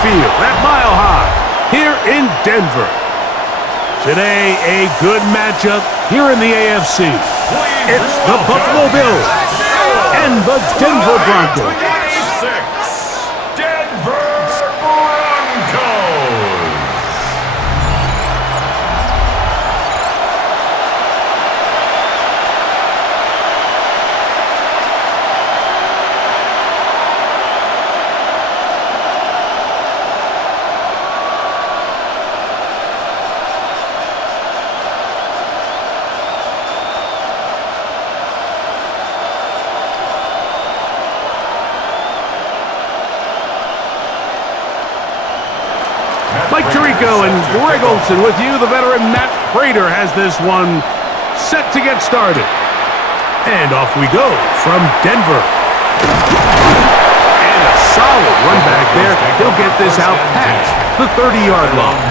Field at Mile High here in Denver. Today, a good matchup here in the AFC. It's the Buffalo Bills and the Denver Broncos. Mike Tirico and Greg Olsen with you. The veteran Matt Prater has this one set to get started. And off we go from Denver. And a solid run back there. He'll get this out past the 30-yard line.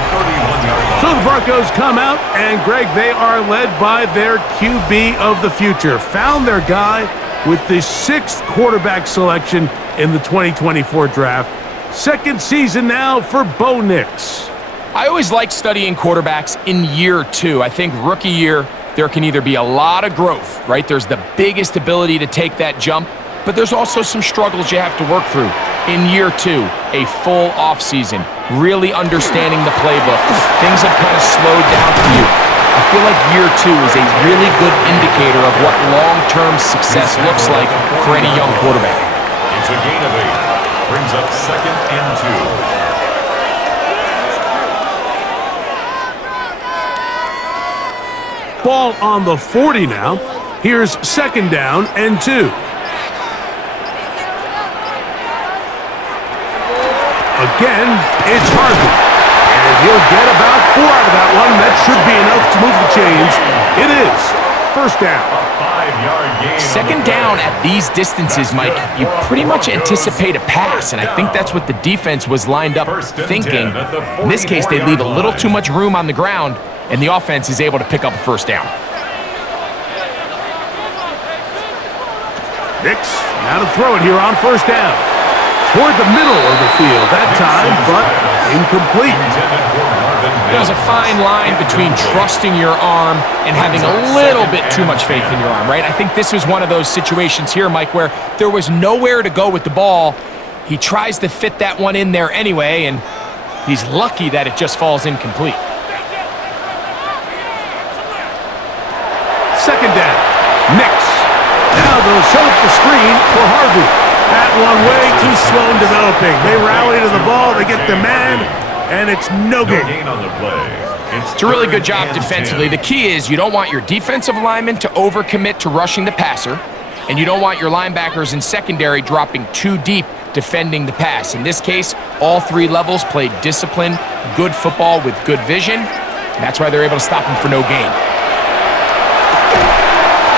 So the Broncos come out, and Greg, they are led by their QB of the future. Found their guy with the 6th quarterback selection in the 2024 draft. Second season now for Bo Nix. I always like studying quarterbacks in year 2. I think rookie year, there can either be a lot of growth, right? There's the biggest ability to take that jump, but there's also some struggles you have to work through. In year 2, a full offseason, really understanding the playbook. Things have kind of slowed down for you. I feel like year 2 is a really good indicator of what long-term success looks like for any young quarterback. It's a gain of 8. Brings up 2nd and 2. Ball on the 40 now. Here's 2nd down and 2. Again, it's Harvey. And he'll get about 4 out of that one. That should be enough to move the chains. It is 1st down. A 5-yard gain. 2nd down at these distances, Mike, you pretty much anticipate a pass, and I think that's what the defense was lined up thinking. In this case, they leave a little too much room on the ground, and the offense is able to pick up a 1st down. Nix, now to throw it here on 1st down. Toward the middle of the field that time, but incomplete. There's a fine line between trusting your arm and having a little bit too much faith in your arm, right? I think this was one of those situations here, Mike, where there was nowhere to go with the ball. He tries to fit that one in there anyway, and he's lucky that it just falls incomplete. 2nd down. Nix. Now they'll set up the screen for Harvey. That one way too slow in developing. They rally to the ball, they get the man, and it's no gain on the play. It's a really good job defensively. The key is you don't want your defensive linemen to overcommit to rushing the passer, and you don't want your linebackers in secondary dropping too deep defending the pass. In this case, all 3 levels played disciplined, good football with good vision. That's why they're able to stop him for no gain.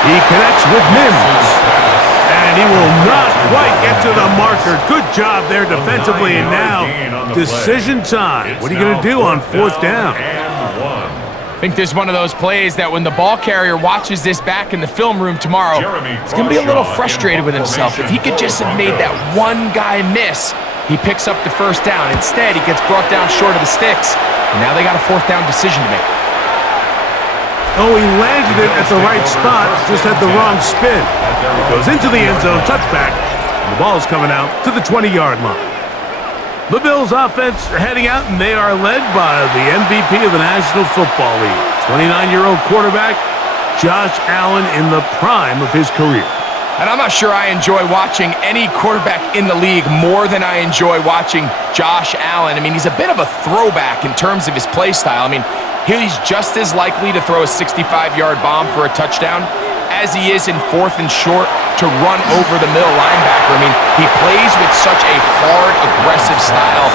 He connects with Mims. And he will not quite get to the marker. Good job there defensively, and now decision time. What are you going to do on 4th down? I think there's one of those plays that when the ball carrier watches this back in the film room tomorrow, he's going to be a little frustrated with himself. If he could just have made that one guy miss, he picks up the 1st down. Instead, he gets brought down short of the sticks, and now they got a 4th down decision to make. Oh, he landed it at the right spot, just had the wrong spin. It goes into the end zone, touchback, and the ball's coming out to the 20-yard line. The Bills offense heading out, and they are led by the MVP of the National Football League, 29-year-old quarterback Josh Allen in the prime of his career. And I'm not sure I enjoy watching any quarterback in the league more than I enjoy watching Josh Allen. I mean, he's a bit of a throwback in terms of his play style. I mean, he's just as likely to throw a 65-yard bomb for a touchdown as he is in 4th and short to run over the middle linebacker. I mean, he plays with such a hard, aggressive style.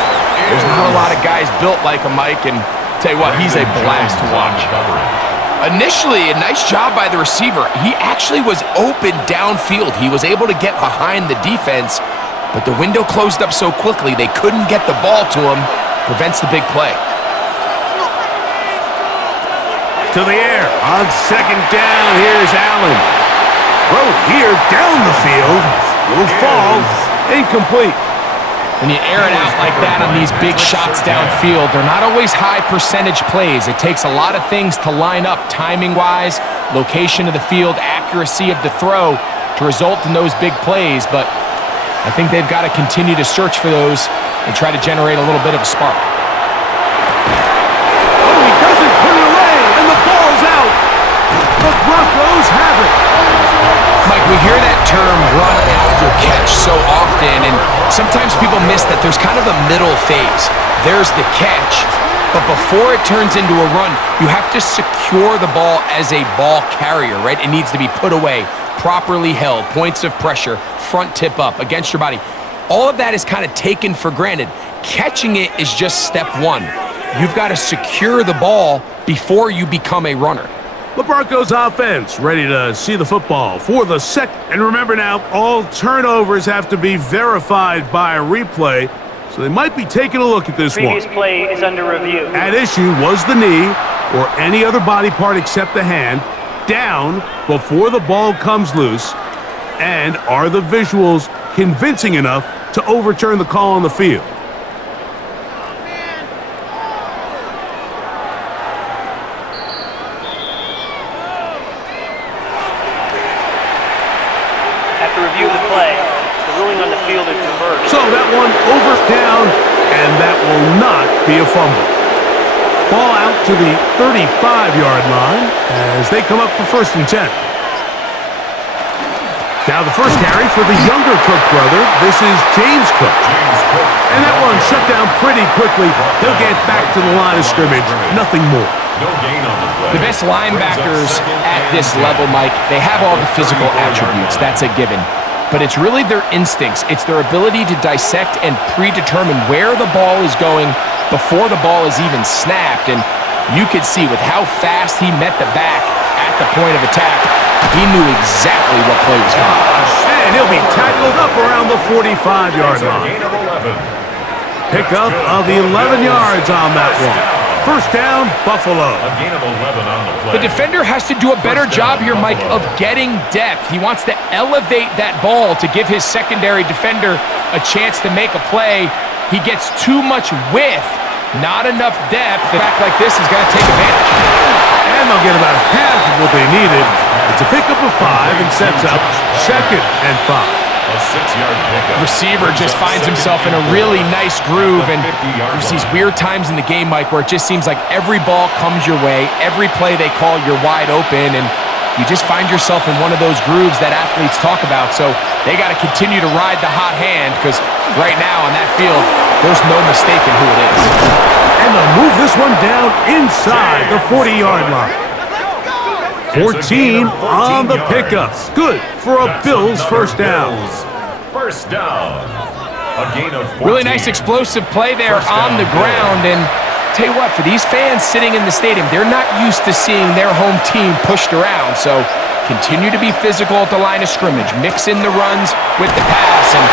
There's not a lot of guys built like him, Mike, and tell you what, he's a blast to watch. Initially, a nice job by the receiver. He actually was open downfield. He was able to get behind the defense, but the window closed up so quickly they couldn't get the ball to him. Prevents the big play. To the air on 2nd down. Here's Allen. Throw here down the field. Will fall. Incomplete. When you air it out like that on these big shots downfield, they're not always high percentage plays. It takes a lot of things to line up timing-wise, location of the field, accuracy of the throw to result in those big plays. But I think they've got to continue to search for those and try to generate a little bit of a spark. Oh, he doesn't put it away, and the ball's out. The Broncos have it. Mike, we hear that term run after catch so often, and sometimes people miss that there's kind of a middle phase. There's the catch, but before it turns into a run, you have to secure the ball as a ball carrier, right? It needs to be put away, properly held, points of pressure, front tip up against your body. All of that is kind of taken for granted. Catching it is just step one. You've got to secure the ball before you become a runner. The Broncos offense ready to see the football for the second. And remember now, all turnovers have to be verified by a replay, so they might be taking a look at this one. Previous play is under review. At issue was the knee or any other body part except the hand down before the ball comes loose. And are the visuals convincing enough to overturn the call on the field? After review of the play, the ruling on the field is reversed. So that one over down, and that will not be a fumble. Ball out to the 35-yard line as they come up for 1st and 10. Now the first carry for the younger Cook brother. This is James Cook. And that one shut down pretty quickly. He'll get back to the line of scrimmage. Nothing more. No gain on the play. The best linebackers at this level, Mike, they have all the physical attributes. That's a given. But it's really their instincts. It's their ability to dissect and predetermine where the ball is going before the ball is even snapped. And you could see with how fast he met the back at the point of attack, he knew exactly what play was coming. And he'll be tackled up around the 45-yard line. Gain of 11. Pickup of 11 yards on that one. 1st down, Buffalo. A gain of 11 on the play. The defender has to do a better job here, Mike, of getting depth. He wants to elevate that ball to give his secondary defender a chance to make a play. He gets too much width, not enough depth. A back like this is going to take advantage. And they'll get about half of what they needed. It's a pickup of 5 and sets up 2nd and 5. A 6-yard pickup. Receiver just finds himself in a really nice groove, and there's these weird times in the game, Mike, where it just seems like every ball comes your way, every play they call, you're wide open, and you just find yourself in one of those grooves that athletes talk about. So they got to continue to ride the hot hand, because right now on that field, there's no mistaking who it is. And they'll move this one down inside the 40-yard line. 14 on the pickup. Good for a Bills 1st down. 1st down. A gain of 14. Really nice explosive play there on the ground. And tell you what, for these fans sitting in the stadium, they're not used to seeing their home team pushed around. So continue to be physical at the line of scrimmage. Mix in the runs with the pass. And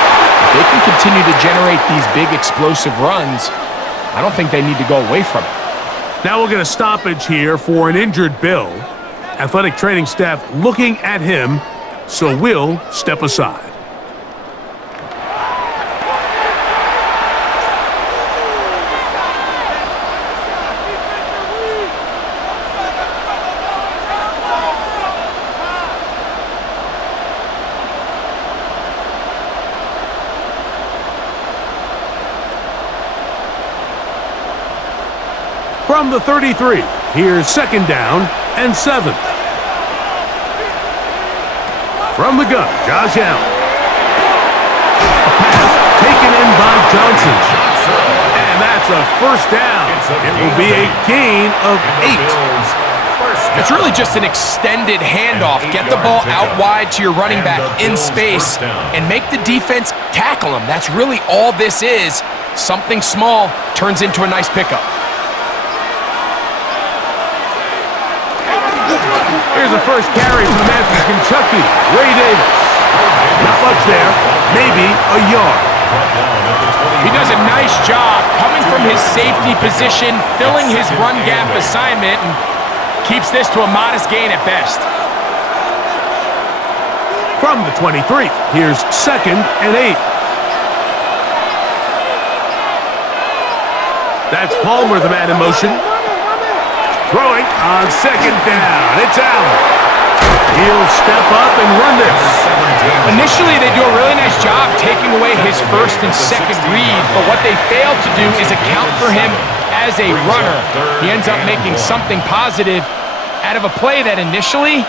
if they can continue to generate these big explosive runs, I don't think they need to go away from it. Now we'll get a stoppage here for an injured Bill. Athletic training staff looking at him, so we'll step aside. From the 33, here's 2nd down and 7. From the gun, Josh Allen. A pass taken in by Johnson. And that's a 1st down. It will be a gain of 8. It's really just an extended handoff. Get the ball out wide to your running back in space and make the defense tackle him. That's really all this is. Something small turns into a nice pickup. Here's the first carry from the man from Kentucky, Ray Davis. Not much there, maybe a yard. He does a nice job coming from his safety position, filling his run gap assignment, and keeps this to a modest gain at best. From the 23, here's 2nd and 8. That's Palmer, the man in motion. Throwing on second down. It's Allen. He'll step up and run this. Initially, they do a really nice job taking away his first and second read, but what they fail to do is account for him as a runner. He ends up making something positive out of a play that initially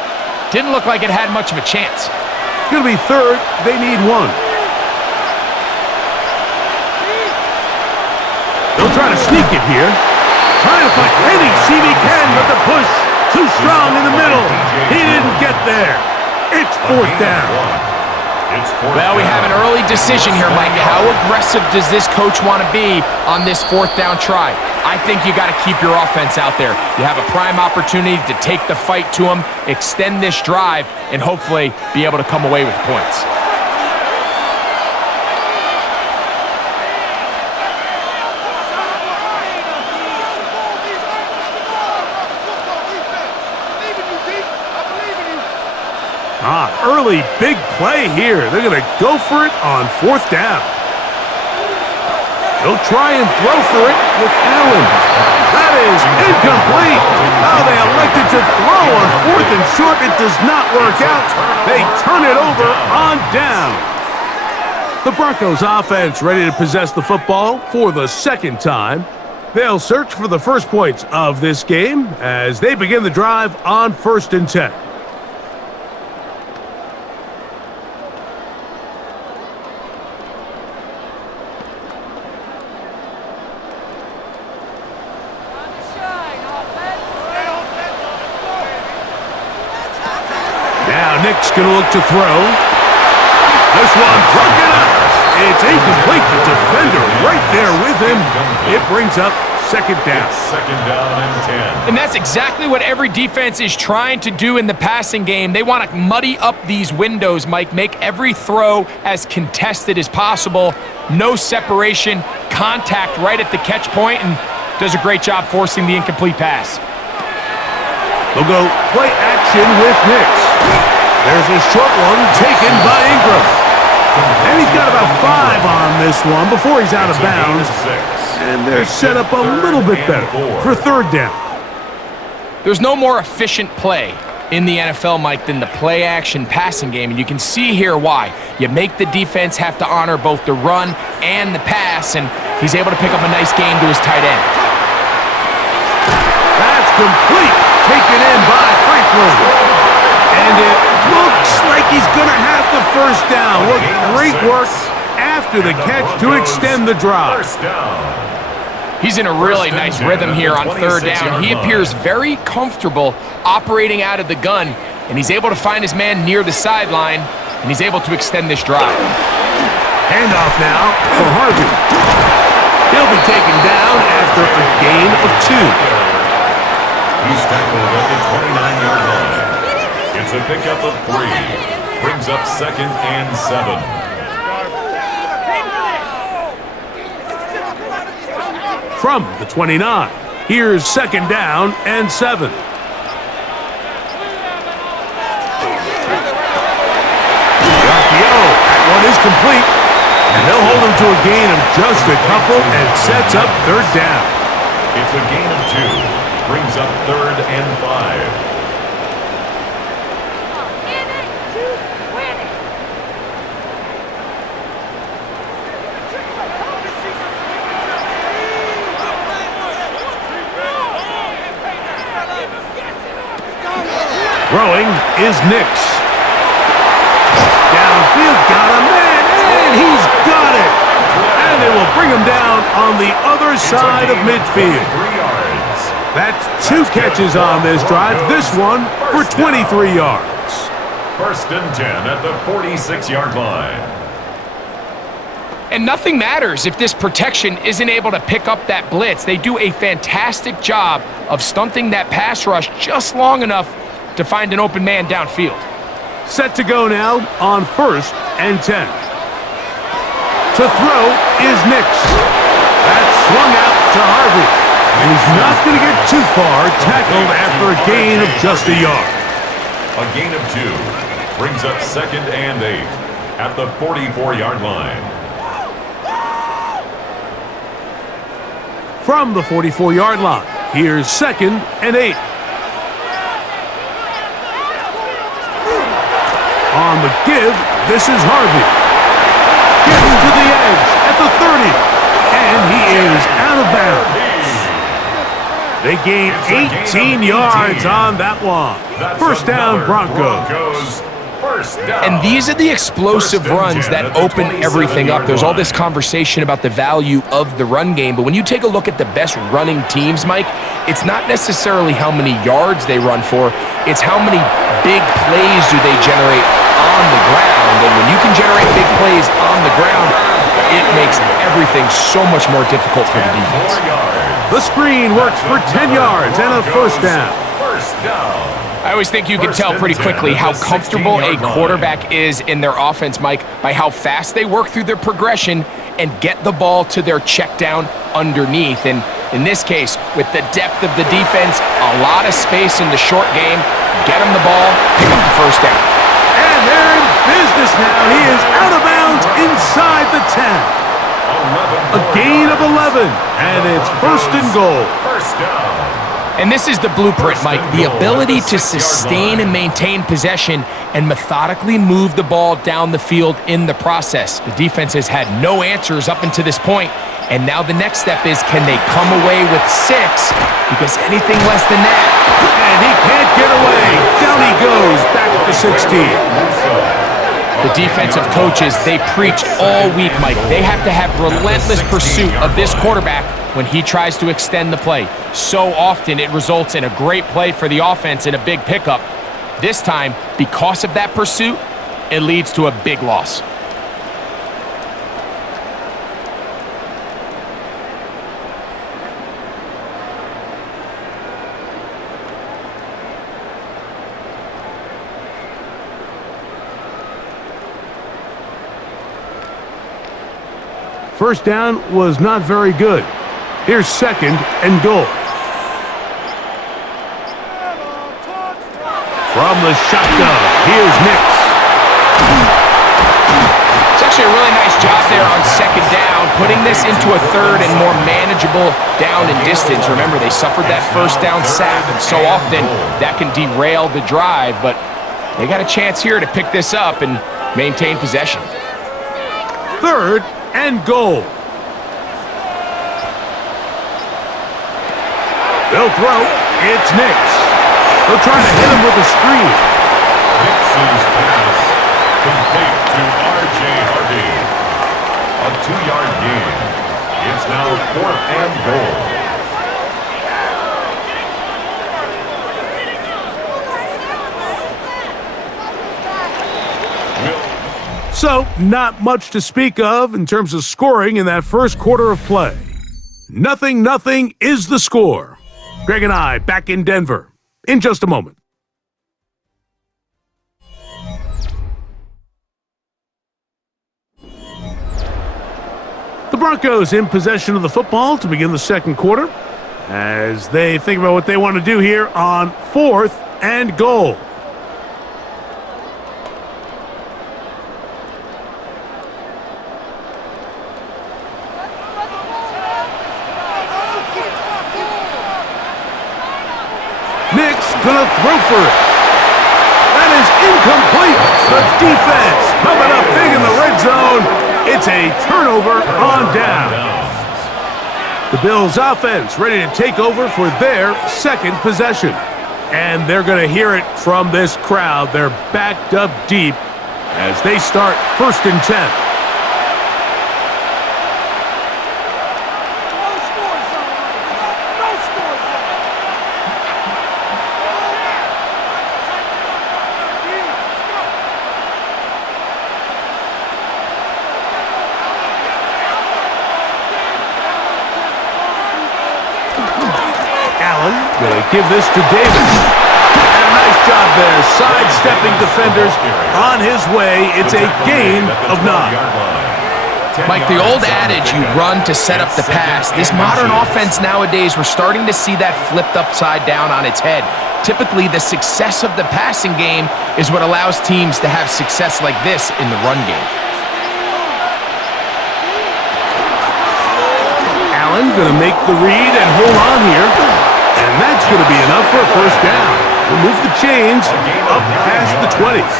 didn't look like it had much of a chance. It's going to be third. They need one. They'll try to sneak it here. Trying to find any seam he can, but the push too strong in the middle. He didn't get there. It's fourth down. Well, we have an early decision here, Mike. How aggressive does this coach want to be on this fourth down try? I think you got to keep your offense out there. You have a prime opportunity to take the fight to him, extend this drive, and hopefully be able to come away with points. Early big play here. They're going to go for it on fourth down. They'll try and throw for it with Allen. That is incomplete. Now they elected to throw on fourth and short. It does not work out. They turn it over on down. The Broncos offense ready to possess the football for the second time. They'll search for the first points of this game as they begin the drive on 1st and 10. Nick's going to look to throw. This one broken up. It's incomplete. The defender right there with him. It brings up second down. Second down and 10. And that's exactly what every defense is trying to do in the passing game. They want to muddy up these windows, Mike. Make every throw as contested as possible. No separation, contact right at the catch point, and does a great job forcing the incomplete pass. They'll go play action with Nicks. There's a short one taken by Ingram. And he's got about 5 on this one before he's out of bounds. And they're set up a little bit better for third down. There's no more efficient play in the NFL, Mike, than the play-action passing game. And you can see here why. You make the defense have to honor both the run and the pass, and he's able to pick up a nice gain to his tight end. That's complete. Taken in by Franklin. And it looks like he's going to have the first down. What great work after the catch to extend the drive. First down. He's in a really nice rhythm here on third down. He appears very comfortable operating out of the gun, and he's able to find his man near the sideline, and he's able to extend this drive. Handoff now for Harvey. He'll be taken down after a gain of 2. He's tackled at the 29-yard line. It's a pickup of 3. Brings up second and 7. From the 29, here's second down and 7. That one is complete. And they'll hold him to a gain of just a couple and sets up third down. It's a gain of 2. Brings up third and 5. Throwing is Nicks. Downfield, got a man, and he's got it. And they will bring him down on the other side of midfield. 3 yards. That's 2 catches on this drive. This one for 23 yards. First and 10 at the 46-yard line. And nothing matters if this protection isn't able to pick up that blitz. They do a fantastic job of stunting that pass rush just long enough to find an open man downfield. Set to go now on 1st and 10. To throw is Nicks. That's swung out to Harvey. And he's not going to get too far, tackled after a gain of just a yard. A gain of 2 brings up second and 8 at the 44-yard line. from the 44-yard line. Here's 2nd and 8. On the give, this is Harvey. Gets to the edge at the 30, and he is out of bounds. They gain 18 yards on that one. First down, Broncos. And these are the explosive runs that open everything up. There's all this conversation about the value of the run game, but when you take a look at the best running teams, Mike, it's not necessarily how many yards they run for, it's how many big plays do they generate on the ground. And when you can generate big plays on the ground, it makes everything so much more difficult for the defense. The screen works for 10 yards and a first down. I always think you can tell pretty quickly how comfortable a quarterback is in their offense, Mike, by how fast they work through their progression and get the ball to their check down underneath. And in this case, with the depth of the defense, a lot of space in the short game, get them the ball, pick up the first down. And they're in business now. He is out of bounds inside the 10. A gain of 11, and it's 1st and goal. And this is the blueprint, Mike, the ability to sustain and maintain possession and methodically move the ball down the field in the process. The defense has had no answers up until this point, and now the next step is, can they come away with 6? Because anything less than that. And he can't get away. Down he goes, back at the 16. The defensive coaches, they preached all week, Mike. They have to have relentless pursuit of this quarterback when he tries to extend the play. So often it results in a great play for the offense and a big pickup. This time, because of that pursuit, it leads to a big loss. First down was not very good. Here's 2nd and goal. From the shotgun, here's Nix. It's actually a really nice job there on 2nd down, putting this into a 3rd and more manageable down and distance. Remember, they suffered that first down sack, and so often that can derail the drive, but they got a chance here to pick this up and maintain possession. 3rd and goal. They'll throw. It's Nix. They'll try to hit him with a screen. Nix's pass complete to R.J. Harvey. A 2-yard gain. It's now 4th and goal. So, not much to speak of in terms of scoring in that first quarter of play. 0-0 is the score. Greg and I back in Denver in just a moment. The Broncos in possession of the football to begin the second quarter as they think about what they want to do here on 4th and goal. Gonna throw for it. That is incomplete. The defense coming up big in the red zone. It's a turnover on down. The Bills offense ready to take over for their 2nd possession. And they're gonna hear it from this crowd. They're backed up deep as they start 1st and 10. Gonna give this to Davis. And a nice job there, sidestepping defenders on his way. It's a gain of 9. Mike, the old adage, you run to set up the pass. This modern offense nowadays, we're starting to see that flipped upside down on its head. Typically, the success of the passing game is what allows teams to have success like this in the run game. Allen going to make the read and hold on here. And that's going to be enough for a first down. We'll move the chains up past the 20s.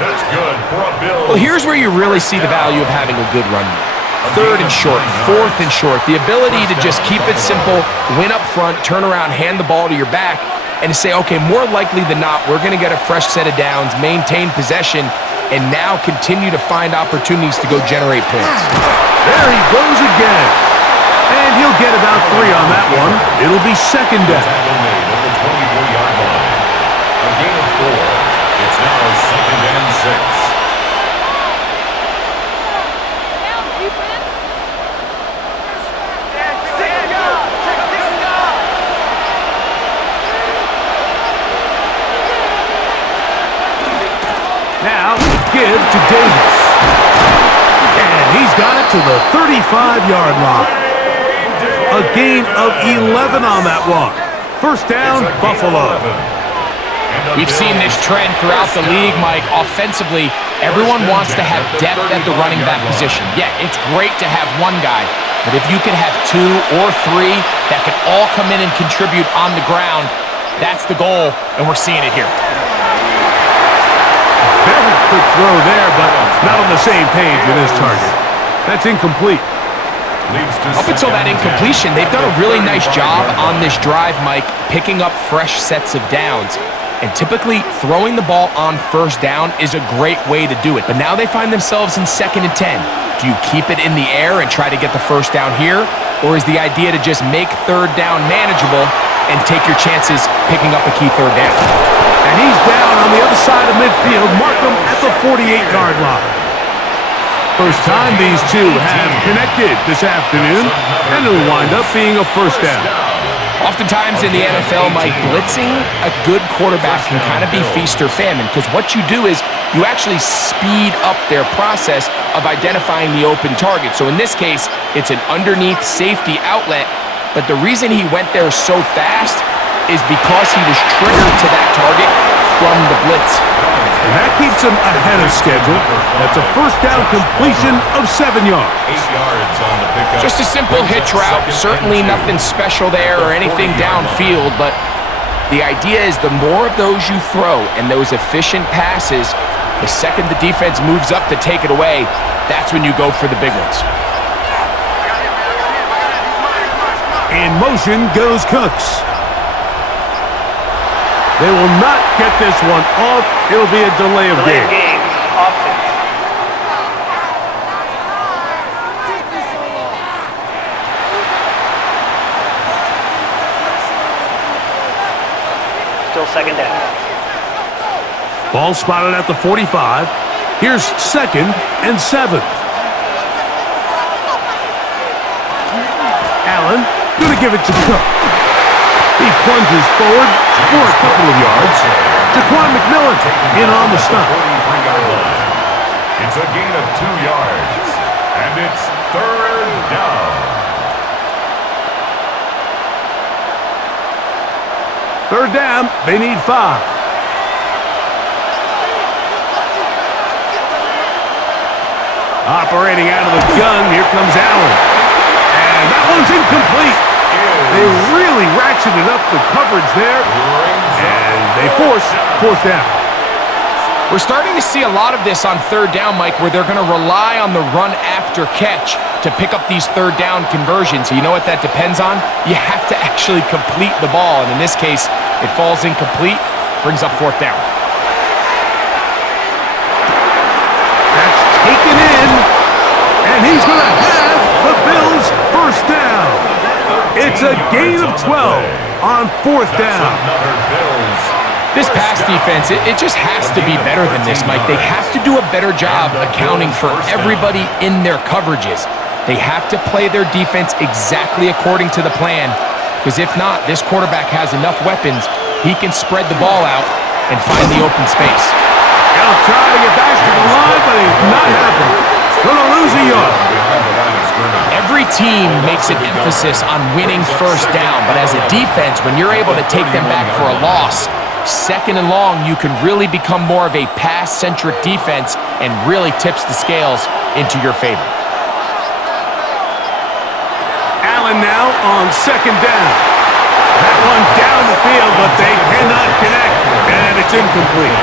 That's good for a Bill. Well, here's where you really see the value of having a good run game. Third and short, fourth and short. The ability to just keep it simple, win up front, turn around, hand the ball to your back, and to say, okay, more likely than not, we're going to get a fresh set of downs, maintain possession, and now continue to find opportunities to go generate points. There he goes again. And he'll get about 3 on that one. It'll be second down. Tackle made at the 24-yard line. A gain of 4. It's now second and 6. Now, give to Davis. And he's got it to the 35-yard line. A gain of 11 on that one. First down, Buffalo. We've seen this trend throughout the league, Mike. Offensively, everyone wants to have depth at the running back position. Yeah, it's great to have one guy, but if you can have 2 or 3 that can all come in and contribute on the ground, that's the goal, and we're seeing it here. Very quick throw there, but not on the same page with his target. That's incomplete. Up until that incompletion, they've done a really nice job on this drive, Mike, picking up fresh sets of downs. And typically, throwing the ball on first down is a great way to do it. But now they find themselves in 2nd and 10. Do you keep it in the air and try to get the first down here? Or is the idea to just make third down manageable and take your chances picking up a key third down? And he's down on the other side of midfield. Mark him at the 48-yard line. First time these two have connected this afternoon, and it'll wind up being a first down. Oftentimes in the NFL, Mike, blitzing a good quarterback can kind of be feast or famine, because what you do is you actually speed up their process of identifying the open target. So in this case, it's an underneath safety outlet, but the reason he went there so fast is because he was triggered to that target from the blitz. And that keeps him ahead of schedule. That's a first down completion of 7 yards. 8 yards on the pickup. Just a simple hitch route. Certainly nothing special there or anything downfield, but the idea is the more of those you throw and those efficient passes, the second the defense moves up to take it away, that's when you go for the big ones. In motion goes Cooks. They will not get this one off. It'll be a delay of game. Offense. Still second down. Ball spotted at the 45. Here's 2nd and 7. Allen going to give it to Cook. He plunges forward for a couple of yards. Jaquan McMillan in on the stop. It's a gain of 2 yards, and it's third down. Third down, they need 5. Operating out of the gun, here comes Allen. And that one's incomplete. They really ratcheted up the coverage there, and they force fourth down. We're starting to see a lot of this on third down, Mike, where they're going to rely on the run after catch to pick up these third down conversions. You know what that depends on? You have to actually complete the ball, and in this case, it falls incomplete, brings up fourth down. That's taken in, and he's going to have the Bills' first down. It's a gain of 12 on fourth down. This pass defense, it just has to be better than this, Mike. They have to do a better job accounting for everybody in their coverages. They have to play their defense exactly according to the plan, because if not, this quarterback has enough weapons, he can spread the ball out and find the open space. He'll try to get back to the line, but he's not happening. Going to lose a yard. Every team makes an emphasis on winning first down, but as a defense, when you're able to take them back for a loss, second and long, you can really become more of a pass-centric defense and really tips the scales into your favor. Allen on second down. That one down the field, but they cannot connect, and it's incomplete.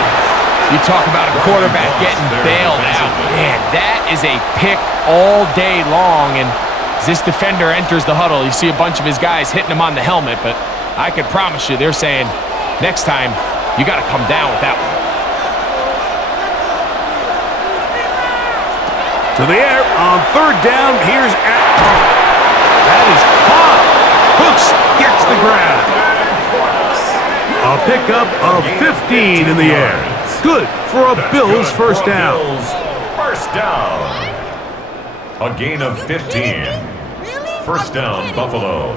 You talk about a quarterback getting bailed out. Man, that is a pick all day long, and as this defender enters the huddle, you see a bunch of his guys hitting him on the helmet, but I can promise you they're saying, next time, you got to come down with that one. To the air on third down. Here's that is caught. Hooks gets the grab. A pickup of 15 in the air. Good for a Bills first down. First down. A gain of 15. First down, Buffalo.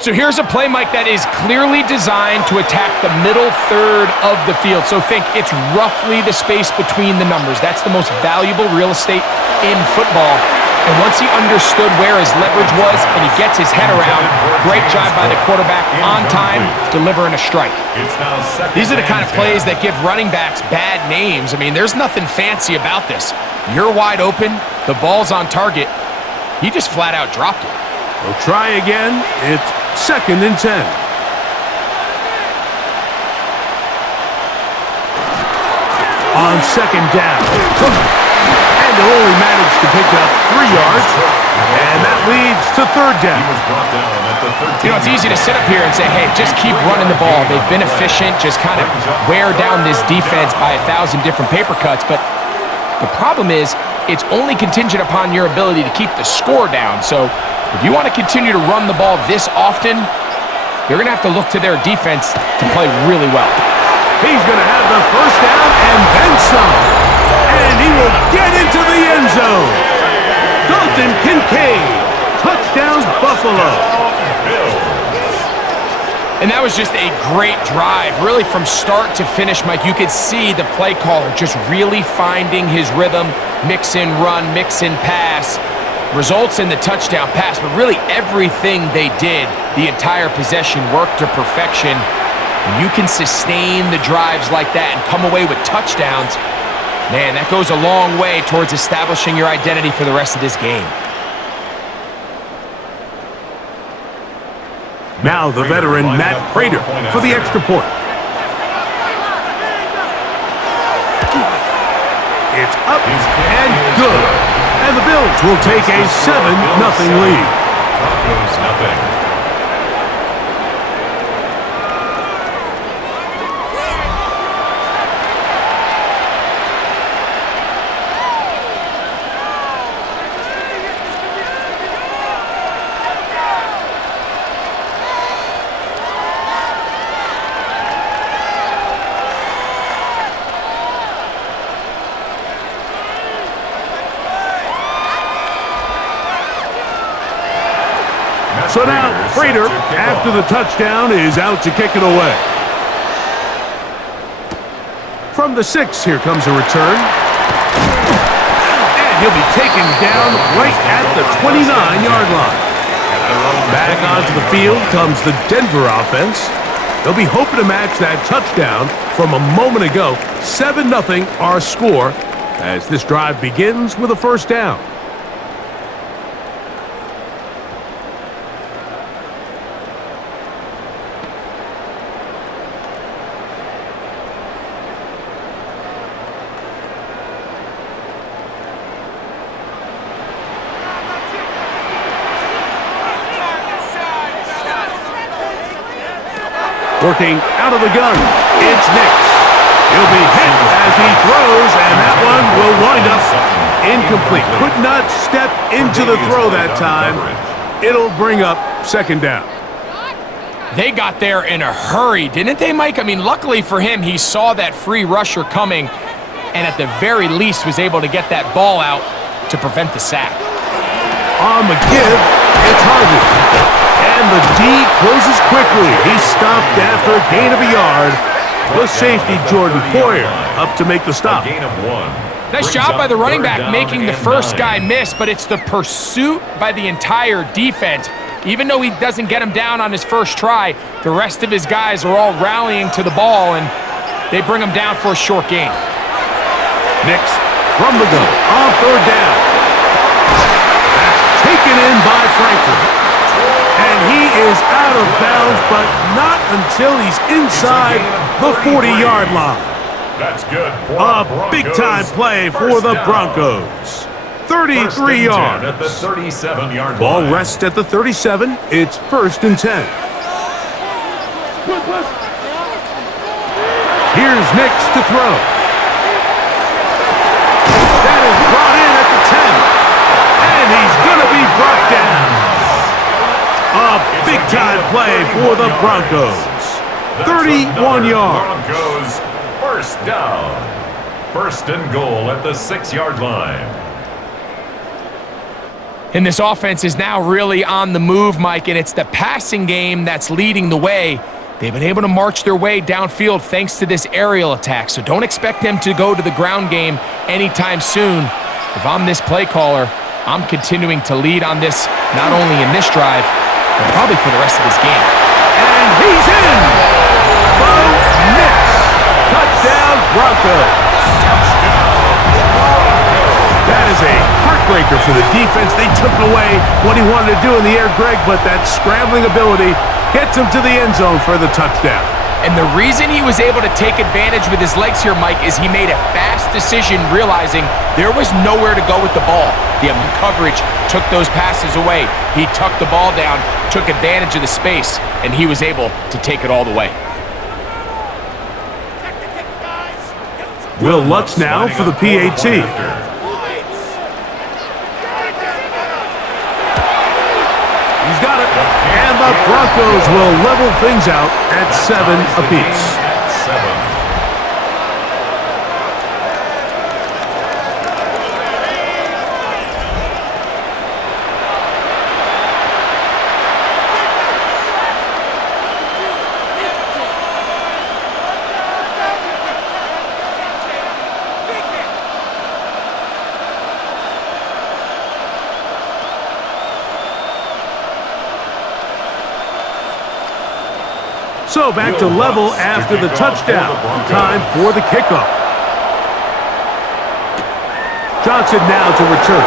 So here's a play, Mike, that is clearly designed to attack the middle third of the field. So think it's roughly the space between the numbers. That's the most valuable real estate in football. And once he understood where his leverage was and he gets his head around, great job by the quarterback on time, delivering a strike. These are the kind of plays that give running backs bad names. I mean, there's nothing fancy about this. You're wide open, the ball's on target. He just flat out dropped it. We'll try again. It's second and 10. On second down. And they'll only manage to pick up 3 yards. And that leads to third down. You know, it's easy to sit up here and say, hey, just keep running the ball. They've been efficient. Just kind of wear down this defense by 1,000 different paper cuts. But the problem is, it's only contingent upon your ability to keep the score down. So if you want to continue to run the ball this often, you're going to have to look to their defense to play really well. He's going to have the first down and then some. And he will get into the end zone. Dalton Kincaid. Touchdown, Buffalo. And that was just a great drive, really from start to finish, Mike. You could see the play caller just really finding his rhythm, mix and run, mix and pass. Results in the touchdown pass, but really everything they did, the entire possession worked to perfection. When you can sustain the drives like that and come away with touchdowns, man, that goes a long way towards establishing your identity for the rest of this game. Now the veteran Matt Prater for the extra point. It's up and good. And the Bills will take a 7-0 lead. Broncos nothing. So now, Prater, after the touchdown, is out to kick it away. From the 6, here comes a return. And he'll be taken down right at the 29-yard line. Back onto the field comes the Denver offense. They'll be hoping to match that touchdown from a moment ago. 7-0 our score as this drive begins with a first down. Working out of the gun, it's Nix. He'll be hit as he throws, and that one will wind up incomplete. Could not step into the throw that time. It'll bring up second down. They got there in a hurry, didn't they, Mike? I mean, luckily for him, he saw that free rusher coming, and at the very least was able to get that ball out to prevent the sack. On McGibb, it's Harvey. And the D closes quickly. He stopped after a gain of a yard. The safety, Jordan Poyer, up to make the stop. A gain of 1. Nice job by the running back making the first guy miss, but it's the pursuit by the entire defense. Even though he doesn't get him down on his first try, the rest of his guys are all rallying to the ball, and they bring him down for a short gain. Nix from the gun on third down. That's taken in by Franklin. is out of bounds, but not until he's inside the 40-yard line. That's good for A Broncos. big-time play for the Broncos. 33 yards. At the 37-yard Ball line. rests at the 37. It's 1st and 10. Here's Nix to throw. That is brought in at the 10. And he's going to be brought down. A big-time play for the Broncos. 31 yards. Broncos first down. 1st and goal at the 6-yard line. And this offense is now really on the move, Mike, and it's the passing game that's leading the way. They've been able to march their way downfield thanks to this aerial attack, so don't expect them to go to the ground game anytime soon. If I'm this play caller, I'm continuing to lead on this, not only in this drive, but probably for the rest of this game. And he's in! Bo Nix. Touchdown, Broncos. That is a heartbreaker for the defense. They took away what he wanted to do in the air, Greg, but that scrambling ability gets him to the end zone for the touchdown. And the reason he was able to take advantage with his legs here, Mike, is he made a fast decision realizing there was nowhere to go with the ball. The coverage took those passes away. He tucked the ball down, took advantage of the space, and he was able to take it all the way. Will Lutz now for the PAT. He's got it. And the Broncos will level things out at 7 apiece. So back to level after the touchdown. Time for the kickoff. Johnson now to return.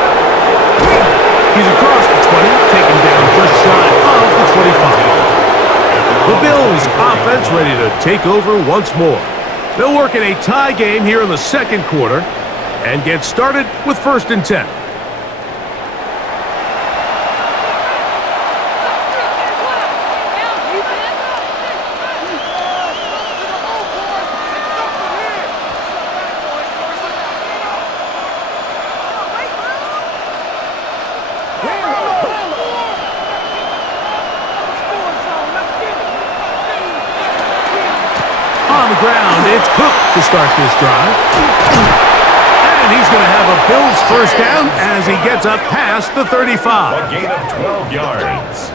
He's across the 20, taken down just shy of the 25. The Bills offense ready to take over once more. They'll work in a tie game here in the 2nd quarter and get started with 1st and 10. On the ground, it's Cook to start this drive. And he's going to have a Bills first down as he gets up past the 35. A gain of 12 yards.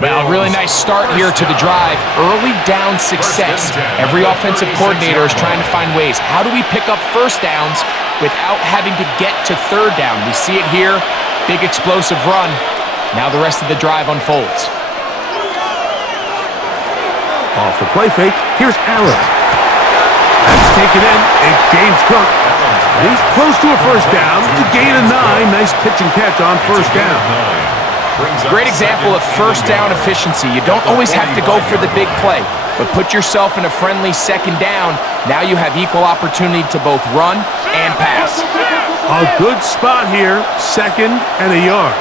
Well, really nice start here to the drive. Early down success. Every offensive coordinator is trying to find ways. How do we pick up first downs without having to get to 3rd down? We see it here. Big explosive run. Now the rest of the drive unfolds. Off the play fake, here's Allen. That's taken in. It's James Cook. He's close to a first down to gain a 9. Nice pitch and catch on first down. Great example of first down efficiency. You don't always have to go for the big play, but put yourself in a friendly 2nd down. Now you have equal opportunity to both run and pass. A good spot here, 2nd and a yard.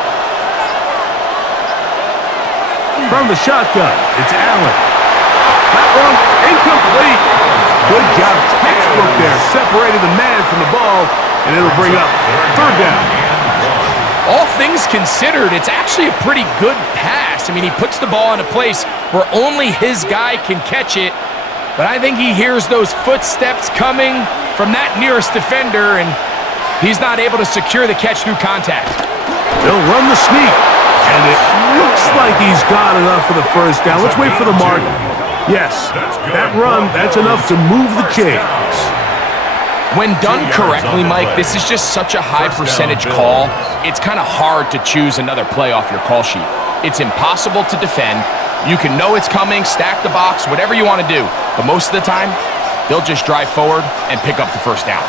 From the shotgun, it's Allen. That one incomplete. Good job, textbook there, separating the man from the ball, and it'll bring up 3rd down. All things considered, it's actually a pretty good pass. I mean, he puts the ball in a place where only his guy can catch it, but I think he hears those footsteps coming from that nearest defender, and he's not able to secure the catch through contact. They'll run the sneak, and it looks like he's got enough for the first down. Let's wait for the mark. Yes, that run, that's enough to move the chains. When done correctly, Mike, this is just such a high percentage call. It's kind of hard to choose another play off your call sheet. It's impossible to defend. You can know it's coming, stack the box, whatever you want to do. But most of the time, they'll just drive forward and pick up the first down.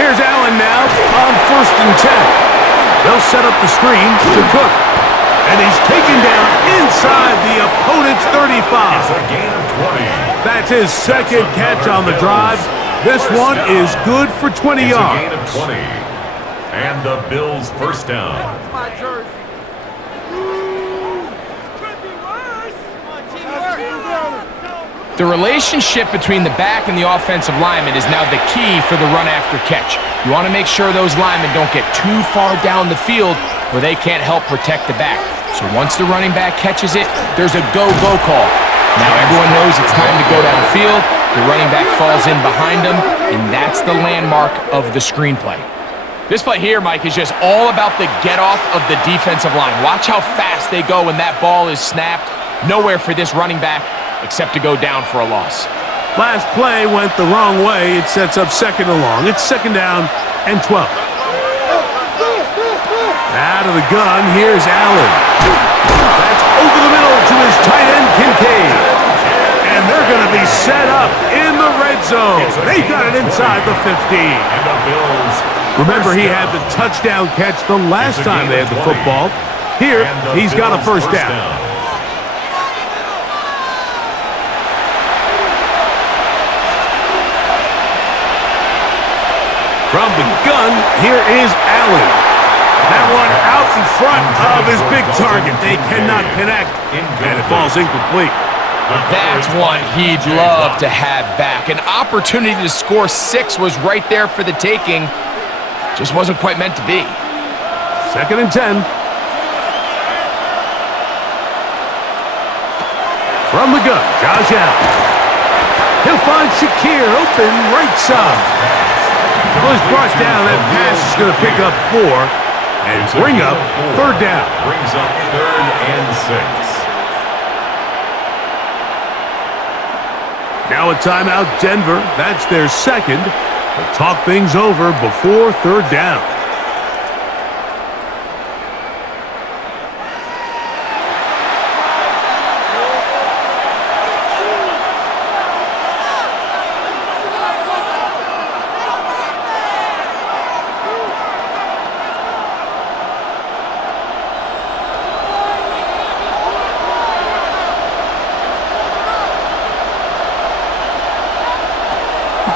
Here's Allen now on 1st and 10. They'll set up the screen to Cook. And he's taken down inside the opponent's 35. It's a gain of 20. That's his second catch on the drive. This one is good for 20 It's yards. a gain of 20. And the Bills first down. The relationship between the back and the offensive lineman is now the key for the run after catch. You want to make sure those linemen don't get too far down the field where they can't help protect the back. So once the running back catches it, there's a go-go call. Now everyone knows it's time to go downfield. The running back falls in behind him, and that's the landmark of the screenplay. This play here, Mike, is just all about the get-off of the defensive line. Watch how fast they go when that ball is snapped. Nowhere for this running back except to go down for a loss. Last play went the wrong way. It sets up second and long. It's second down and 12. Out of the gun, here's Allen. That's over the middle to his tight end, Kincaid. And they're going to be set up in the red zone. They got it inside the 15. And the Bills. Remember, he had the touchdown catch the last time they had the football. Here, he's got a first down. From the gun, here is Allen. That one out in front of his big target. They cannot connect, and it falls incomplete. That's one he'd love to have back. An opportunity to score 6 was right there for the taking. Just wasn't quite meant to be. Second and 10. From the gun, Josh Allen. He'll find Shakir open right side. Well, he's brought down. That pass is going to pick up 4 and bring up third down. Brings up 3rd and 6. Now a timeout, Denver. That's their second. They'll talk things over before third down.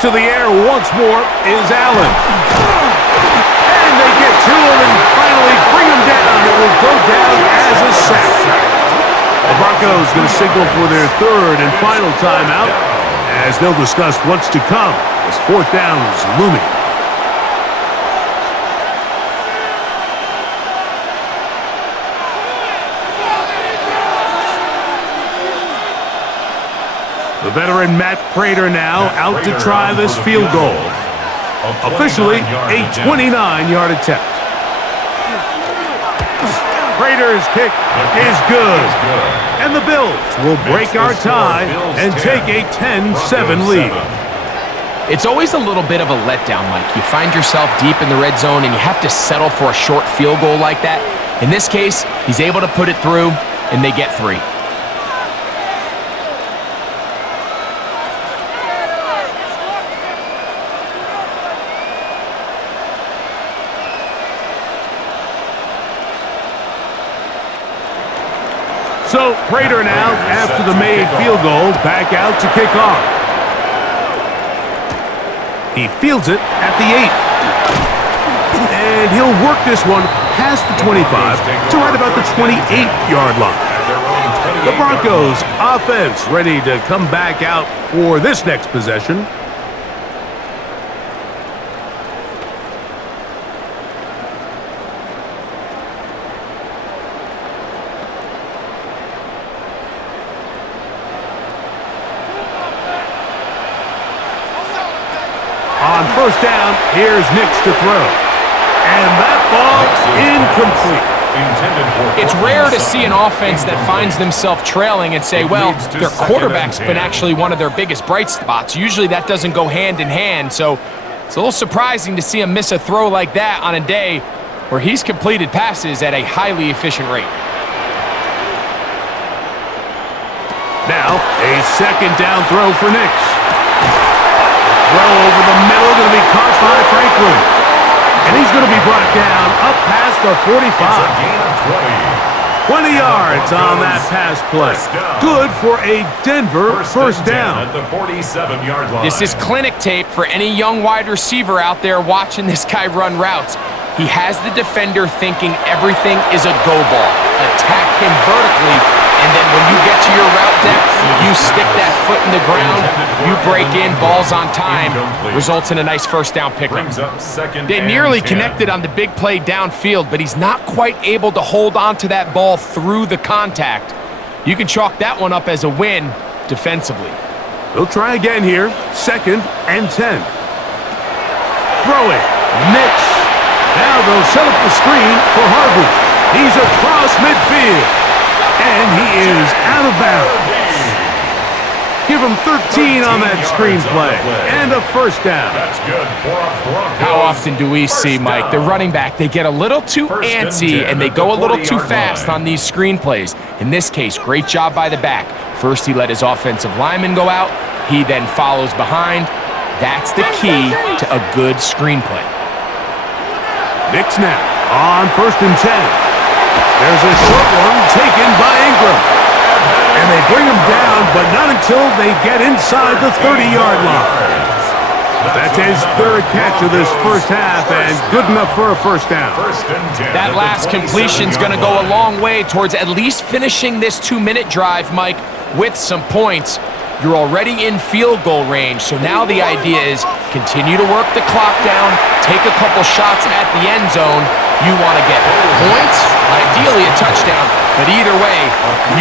To the air once more is Allen. And they get to him and finally bring him down. It will go down as a sack. The Broncos going to signal for their third and final timeout as they'll discuss what's to come as fourth down is looming. The veteran Matt Prater now out to try this field goal. Officially a 29-yard attempt. Prater's kick is good. And the Bills will break our tie and take a 10-7 lead. It's always a little bit of a letdown, Mike. You find yourself deep in the red zone and you have to settle for a short field goal like that. In this case, he's able to put it through and they get 3. So, Prater now, after the made field goal, back out to kick off. He fields it at the 8. And he'll work this one past the 25 to right about the 28-yard line. The Broncos offense ready to come back out for this next possession. On first down, here's Nix to throw. And that ball incomplete. It's rare to see an offense that finds themselves trailing and say, well, their quarterback's been actually one of their biggest bright spots. Usually that doesn't go hand in hand, so it's a little surprising to see him miss a throw like that on a day where he's completed passes at a highly efficient rate. Now, a second down throw for Nix. Throw over the middle, going to be caught by Franklin. And he's going to be brought down up past the 45. It's a gain of 20. 20 yards on that pass play. Good for a Denver first down. At the 47-yard line. This is clinic tape for any young wide receiver out there watching this guy run routes. He has the defender thinking everything is a go ball. Attack him vertically, and then when you get to your route depth, you stick that foot in the ground, you break in, ball's on time, results in a nice first down pickup. They nearly connected on the big play downfield, but he's not quite able to hold on to that ball through the contact. You can chalk that one up as a win defensively. They'll try again here. 2nd and 10. Throw it. Mix. Now they'll set up the screen for Harvey. He's across midfield. And he is out of bounds. Give him 13 on that screenplay. And a first down. That's good for a Broncos. How often do we see, Mike, the running back, they get a little too antsy and they go a little too fast on these screenplays. In this case, great job by the back. First, he let his offensive lineman go out. He then follows behind. That's the key to a good screenplay. Knicks now on 1st and 10. There's a short one taken by Ingram. And they bring him down, but not until they get inside the 30-yard line. That's his 3rd catch of this first half, and good enough for a first down. That last completion's going to go a long way towards at least finishing this 2-minute drive, Mike, with some points. You're already in field goal range, so now the idea is continue to work the clock down, take a couple shots at the end zone. You want to get points, ideally a touchdown, but either way,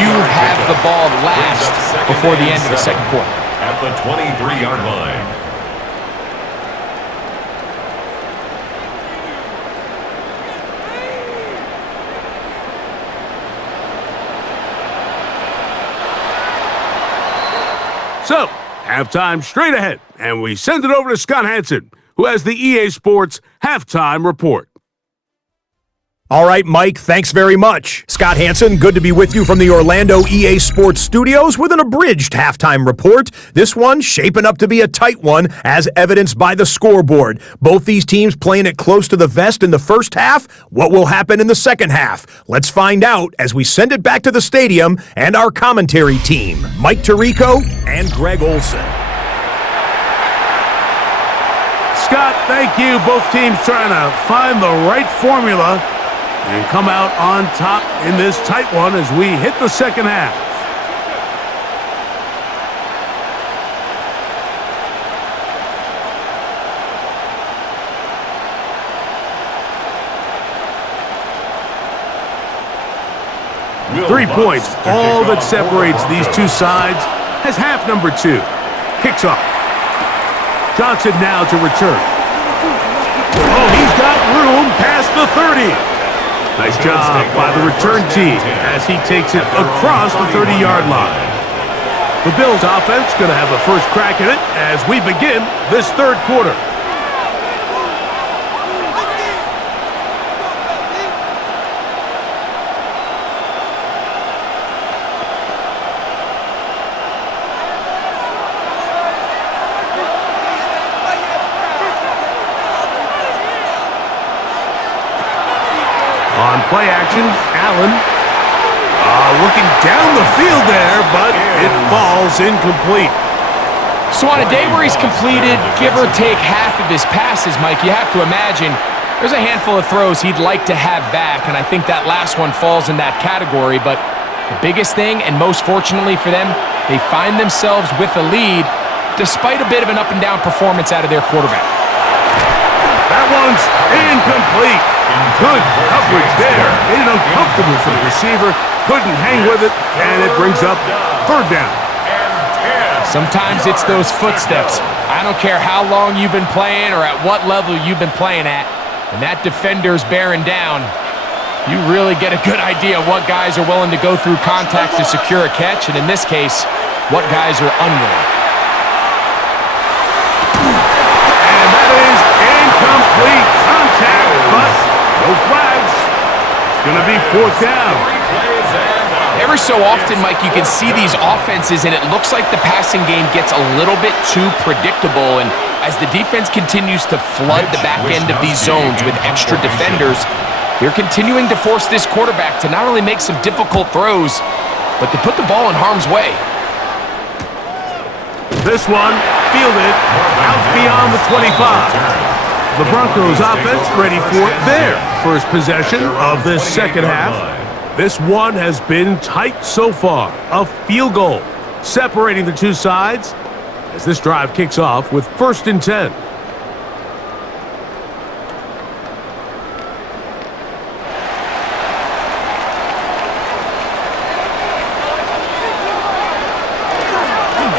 you have the ball last before the end of the second quarter. At the 23-yard line. So, halftime straight ahead, and we send it over to Scott Hansen, who has the EA Sports Halftime Report. All right, Mike, thanks very much. Scott Hansen, good to be with you from the Orlando EA Sports Studios with an abridged halftime report. This one shaping up to be a tight one, as evidenced by the scoreboard. Both these teams playing it close to the vest in the first half. What will happen in the second half? Let's find out as we send it back to the stadium and our commentary team, Mike Tirico and Greg Olson. Scott, thank you. Both teams trying to find the right formula and come out on top in this tight one as we hit the second half. Will 3 points, Butts to all kick that off separates for these Broncos. two sides, as half number 2 kicks off. Johnson now to return. Oh, he's got room past the 30. Nice job by the return team as he takes it across the 30-yard line. The Bills offense going to have the first crack at it as we begin this third quarter. On play action, Allen looking down the field there, but it falls incomplete. So on a day where he's completed, give or take half of his passes, Mike, you have to imagine there's a handful of throws he'd like to have back, and I think that last one falls in that category. But the biggest thing, and most fortunately for them, they find themselves with a lead despite a bit of an up-and-down performance out of their quarterback. That one's incomplete. Good coverage there. Made it uncomfortable for the receiver. Couldn't hang with it, and it brings up third down. Sometimes it's those footsteps. I don't care how long you've been playing or at what level you've been playing at. When that defender's bearing down, you really get a good idea of what guys are willing to go through contact to secure a catch, and in this case, what guys are unwilling. And that is incomplete contact, but no flags. It's going to be fourth down. Every so often, Mike, you can see these offenses, and it looks like the passing game gets a little bit too predictable. And as the defense continues to flood the back end of these zones with extra defenders, They're continuing to force this quarterback to not only make some difficult throws, but to put the ball in harm's way. This one fielded out beyond the 25. The Broncos offense ready for their first possession of this second half. This one has been tight so far. A field goal separating the two sides as this drive kicks off with 1st and 10.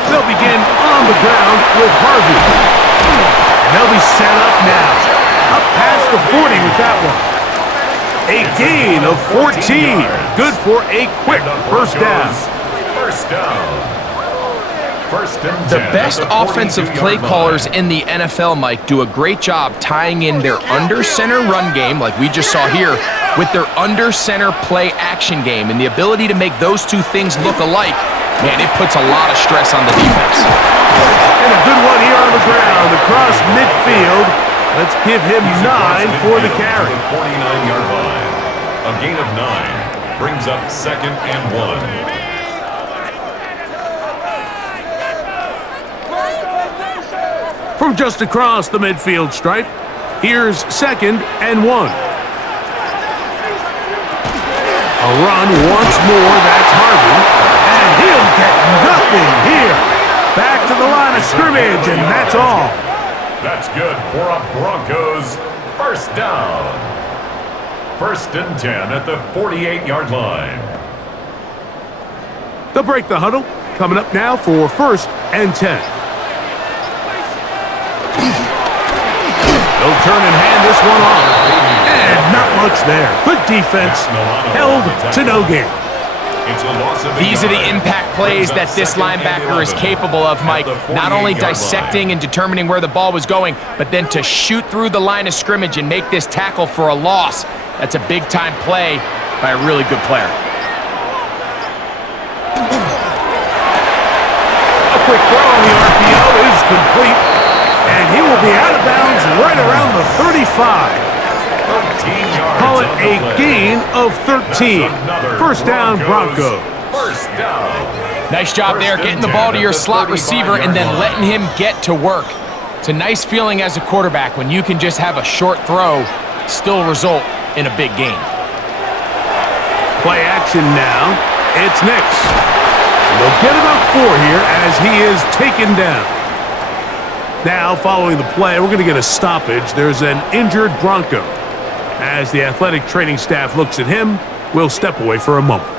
They'll begin on the ground with Harvey. And they'll be set up now. Up past the 40 with that one. A gain of 14. Good for a quick first down. First down. First and 10. The best offensive play callers in the NFL, Mike, do a great job tying in their under-center run game, like we just saw here, with their under-center play action game. And the ability to make those two things look alike, man, it puts a lot of stress on the defense. And a good one here on the ground across midfield. Let's give him 9 for the carry. 49-yard line. A gain of 9 brings up 2nd and 1. From just across the midfield stripe, here's 2nd and 1. A run once more, that's Harvey. And he'll get nothing here. Back to the line of scrimmage, and that's all. That's good for a Broncos first down. 1st and 10 at the 48-yard line. They'll break the huddle. Coming up now for 1st and 10. They'll turn and hand this one off. And not much there. Good defense. Held to no gain. These are the impact plays that this linebacker is capable of, Mike. Not only dissecting and determining where the ball was going, but then to shoot through the line of scrimmage and make this tackle for a loss. That's a big-time play by a really good player. A quick throw on the RPO is complete, and he will be out of bounds right around the 35. Call it a gain of 13. First down, Broncos. First down. Nice job there, getting the ball to your slot receiver and then letting him get to work. It's a nice feeling as a quarterback when you can just have a short throw, still result in a big gain. Play action now. It's Nix. And they'll get about 4 here as he is taken down. Now, following the play, we're going to get a stoppage. There's an injured Bronco. As the athletic training staff looks at him, we'll step away for a moment.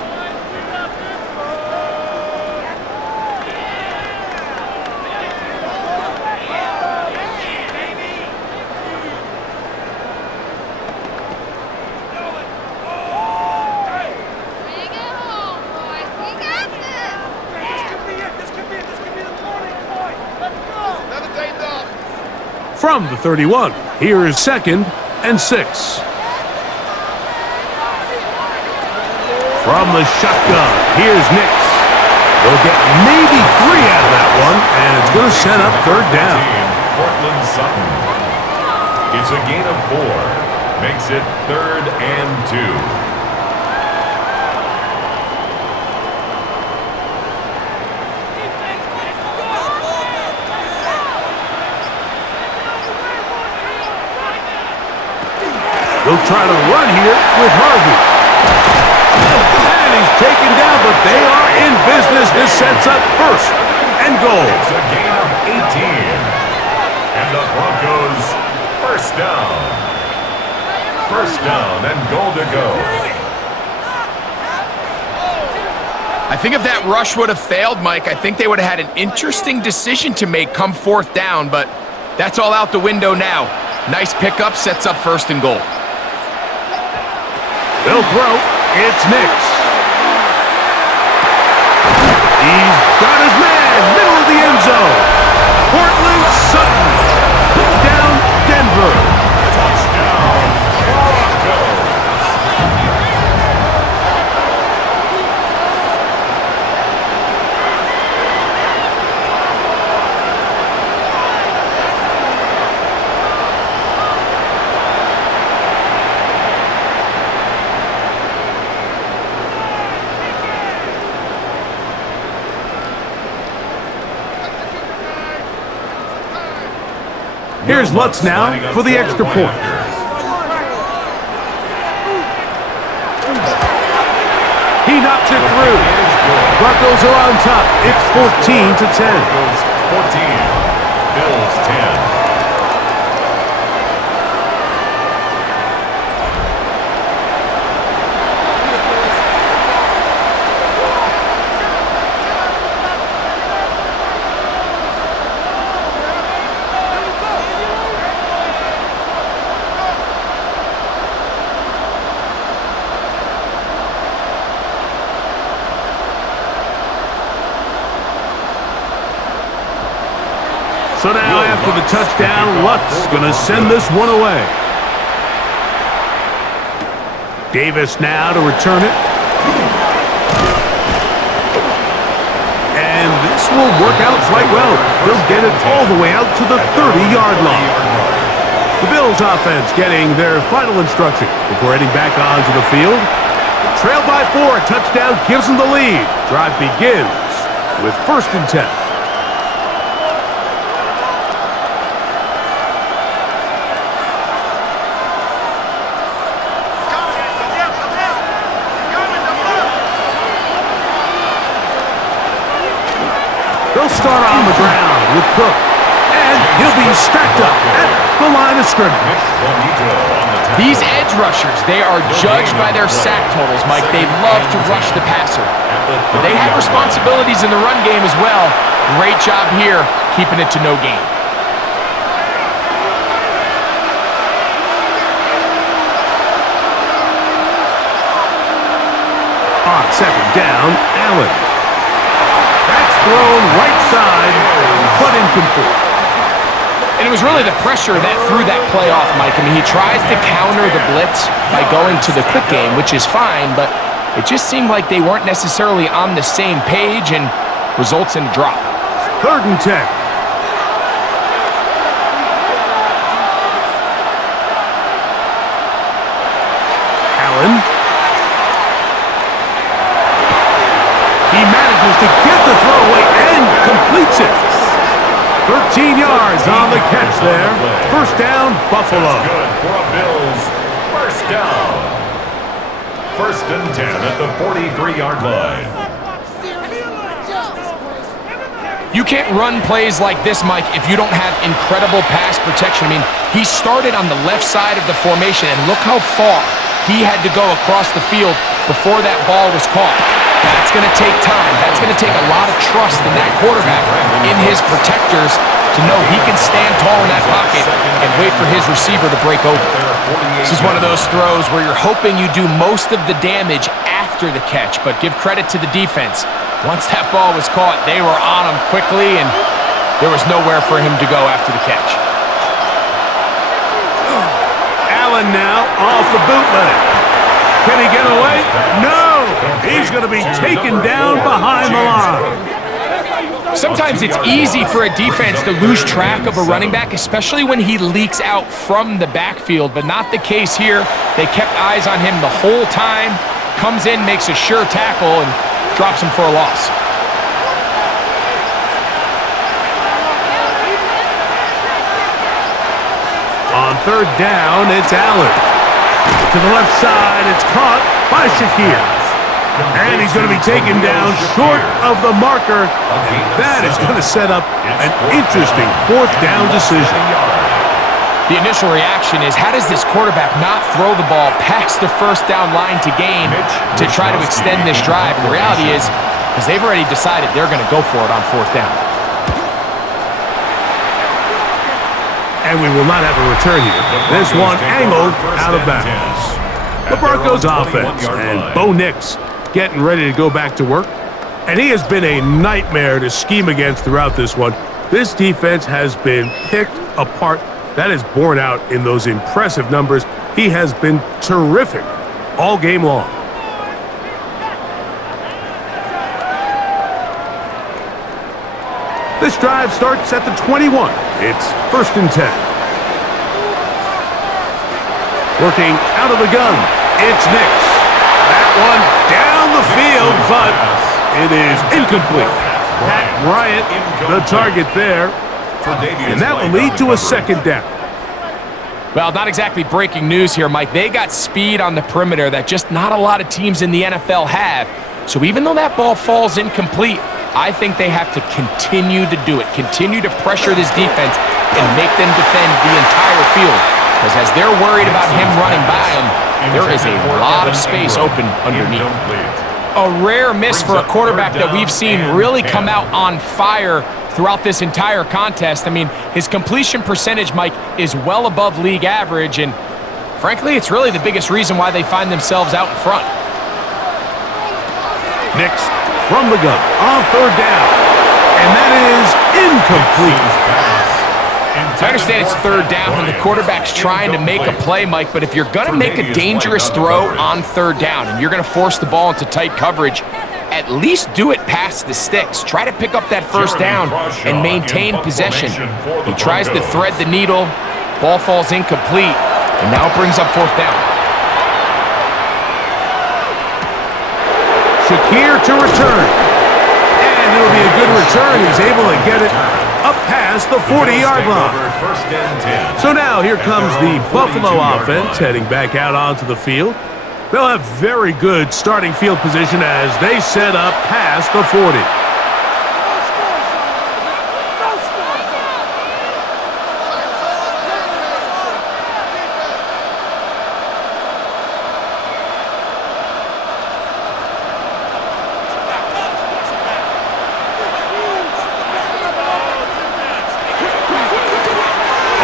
From the 31, here is 2nd and 6. From the shotgun, here's Nix. They'll get maybe 3 out of that one, and it's going to set up 3rd down. Portland Sutton. It's a gain of 4. Makes it 3rd and 2. They'll try to run here with Harvey. And he's taken down, but they are in business. This sets up 1st and goal. It's a gain of 18. And the Broncos first down. First down and goal to go. I think if that rush would have failed, Mike, I think they would have had an interesting decision to make come 4th down, but that's all out the window now. Nice pickup, sets up 1st and goal. They'll throw. It's Nix. He's got his man. Middle of the end zone. Portland Sutton. Put down Denver. Touchdown, Broncos. Here's Lutz now for the extra point. He knocks it through. Broncos are on top. It's 14-10. 14. Bills 10. So now, after the touchdown, Lutz going to send this one away. Davis now to return it. And this will work out quite well. They'll get it all the way out to the 30-yard line. The Bills offense getting their final instructions before heading back onto the field. Trailed by 4, a touchdown gives them the lead. Drive begins with 1st and 10. They'll start on the ground with Cook, and he'll be stacked up at the line of scrimmage. These edge rushers, they are judged by their sack totals, Mike. They love to rush the passer. But they have responsibilities in the run game as well. Great job here, keeping it to no gain. On 2nd down, Allen. Thrown right side, but incomplete. And it was really the pressure that threw that play off, Mike. I mean, he tries to counter the blitz by going to the quick game, which is fine, but it just seemed like they weren't necessarily on the same page and results in a drop. 3rd and 10. Allen. He manages to get the throw away and completes it. 13 yards on the catch there. 1st down, Buffalo. Good for a Bills 1st down. 1st and 10 at the 43-yard line. You can't run plays like this, Mike, if you don't have incredible pass protection. I mean, he started on the left side of the formation, and look how far he had to go across the field before that ball was caught. That's going to take time. That's going to take a lot of trust in that quarterback, in his protectors, to know he can stand tall in that pocket and wait for his receiver to break open. This is one of those throws where you're hoping you do most of the damage after the catch, but give credit to the defense. Once that ball was caught, they were on him quickly, and there was nowhere for him to go after the catch. Allen now off the bootleg. Can he get away? No! He's going to be taken down behind the line. Sometimes it's easy for a defense to lose track of a running back, especially when he leaks out from the backfield, but not the case here. They kept eyes on him the whole time. Comes in, makes a sure tackle, and drops him for a loss. On 3rd down, it's Allen. To the left side, it's caught by Shakir. And he's going to be taken down short of the marker. And that is going to set up an interesting 4th down decision. The initial reaction is, how does this quarterback not throw the ball past the 1st down line to gain to try to extend this drive? And the reality is, because they've already decided they're going to go for it on 4th down. And we will not have a return here. This one angled out of bounds. The Broncos offense and Bo Nix getting ready to go back to work. And he has been a nightmare to scheme against throughout this one. This defense has been picked apart. That is borne out in those impressive numbers. He has been terrific all game long. This drive starts at the 21. It's 1st and 10. Working out of the gun, it's Nix. That one down the field, but it is incomplete. Pat Bryant, the target there. And that will lead to a second down. Well, not exactly breaking news here, Mike. They got speed on the perimeter that just not a lot of teams in the NFL have. So even though that ball falls incomplete, I think they have to continue to do it, continue to pressure this defense and make them defend the entire field. Because as they're worried about him running by them, there is a lot of space open underneath. A rare miss for a quarterback that we've seen really come out on fire throughout this entire contest. I mean, his completion percentage, Mike, is well above league average, and frankly, it's really the biggest reason why they find themselves out in front. Nix from the gun on third down, and that is incomplete. I understand it's third down and the quarterback's trying to make a play, Mike, but if you're going to make a dangerous throw on third down and you're going to force the ball into tight coverage, at least do it past the sticks. Try to pick up that first down and maintain possession. He tries to thread the needle. Ball falls incomplete, and now brings up fourth down. Shakir to return. And it'll be a good return. He's able to get it up past the 40-yard line. So now here comes the Buffalo offense heading back out onto the field. They'll have very good starting field position as they set up past the 40.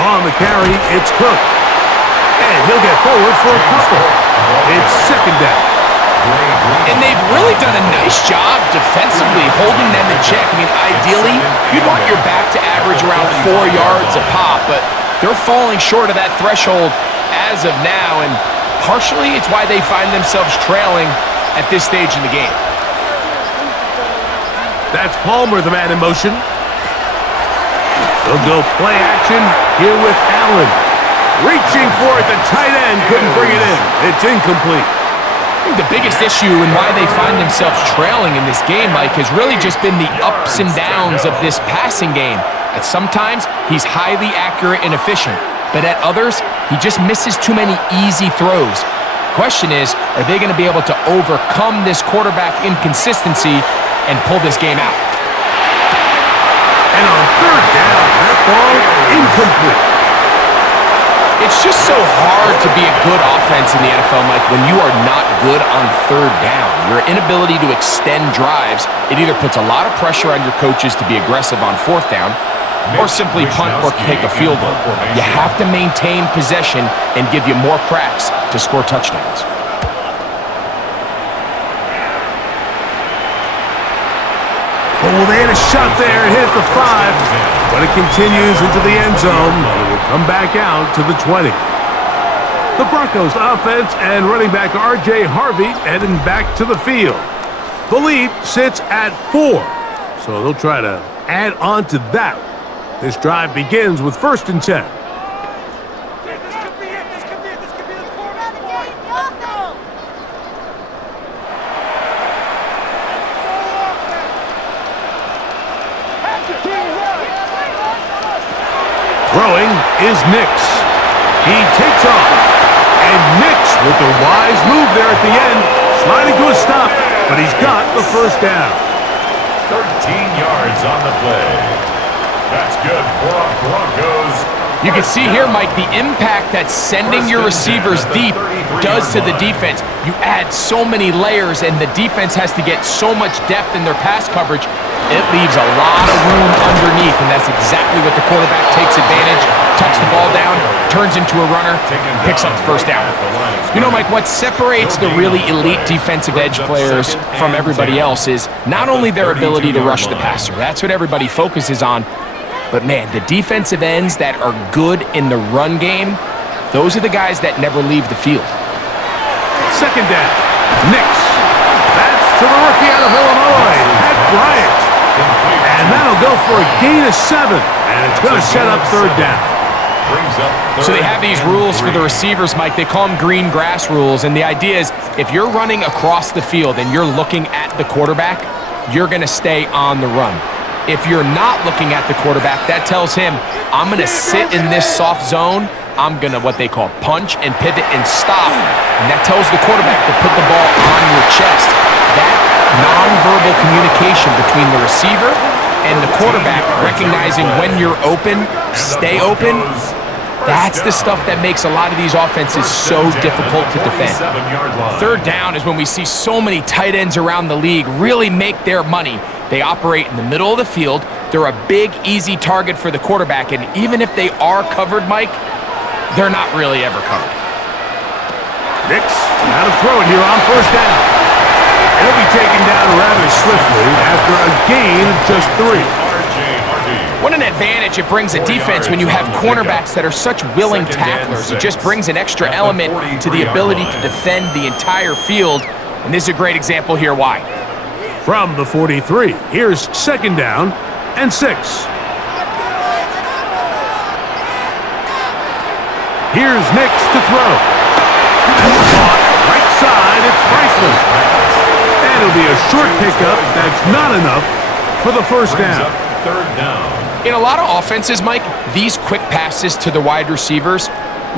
On the carry, it's Cook. And he'll get forward for a couple. It's second down. And they've really done a nice job defensively holding them in check. I mean, ideally, you'd want your back to average around 4 yards a pop, but they're falling short of that threshold as of now, and partially it's why they find themselves trailing at this stage in the game. That's Palmer, the man in motion. They'll go play action here with Allen. Reaching for it, the tight end couldn't bring it in. It's incomplete. I think the biggest issue and why they find themselves trailing in this game, Mike, has really just been the ups and downs of this passing game. At sometimes, he's highly accurate and efficient, but at others, he just misses too many easy throws. Question is, are they going to be able to overcome this quarterback inconsistency and pull this game out? And on third down, that ball incomplete. It's just so hard to be a good offense in the NFL, Mike, when you are not good on third down. Your inability to extend drives, it either puts a lot of pressure on your coaches to be aggressive on fourth down or simply punt or take a field goal. You have to maintain possession and give you more cracks to score touchdowns. Oh, they had a shot there. It hit the 5, but it continues into the end zone. It will come back out to the 20. The Broncos offense and running back R.J. Harvey heading back to the field. The lead sits at 4, so they'll try to add on to that. This drive begins with 1st and 10. Throwing is Nix. He takes off. And Nix with the wise move there at the end, sliding to a stop, but he's got the first down. 13 yards on the play. That's good for a Broncos. You can see here, Mike, the impact that sending your receivers deep does to the defense. You add so many layers, and the defense has to get so much depth in their pass coverage. It leaves a lot of room underneath, and that's exactly what the quarterback takes advantage, tucks the ball down, turns into a runner, picks up the first down. You know, Mike, what separates the really elite defensive edge players from everybody else is not only their ability to rush the passer. That's what everybody focuses on. But, man, the defensive ends that are good in the run game, those are the guys that never leave the field. Second down. Nix. That's to the rookie out of Illinois, Pat Bryant. And that'll go for a gain of 7. And it's going to set up third down. So they have these rules for the receivers, Mike. They call them green grass rules. And the idea is if you're running across the field and you're looking at the quarterback, you're going to stay on the run. If you're not looking at the quarterback, that tells him, I'm going to sit in this soft zone. I'm going to what they call punch and pivot and stop. And that tells the quarterback to put the ball on your chest. That nonverbal communication between the receiver and the quarterback, recognizing when you're open, stay open, that's the stuff that makes a lot of these offenses so difficult to defend. Third down is when we see so many tight ends around the league really make their money. They operate in the middle of the field. They're a big, easy target for the quarterback, and even if they are covered, Mike, they're not really ever covered. Nix, now to throw it here on first down. And he'll be taken down rather swiftly after a gain of just 3. What an advantage it brings a defense when you have cornerbacks that are such willing tacklers. It just brings an extra element to the ability to defend the entire field, and this is a great example here why. From the 43, here's second down and 6. Here's Nix to throw. And caught right side, it's priceless. And it'll be a short pickup that's not enough for the first down. Third down. In a lot of offenses, Mike, these quick passes to the wide receivers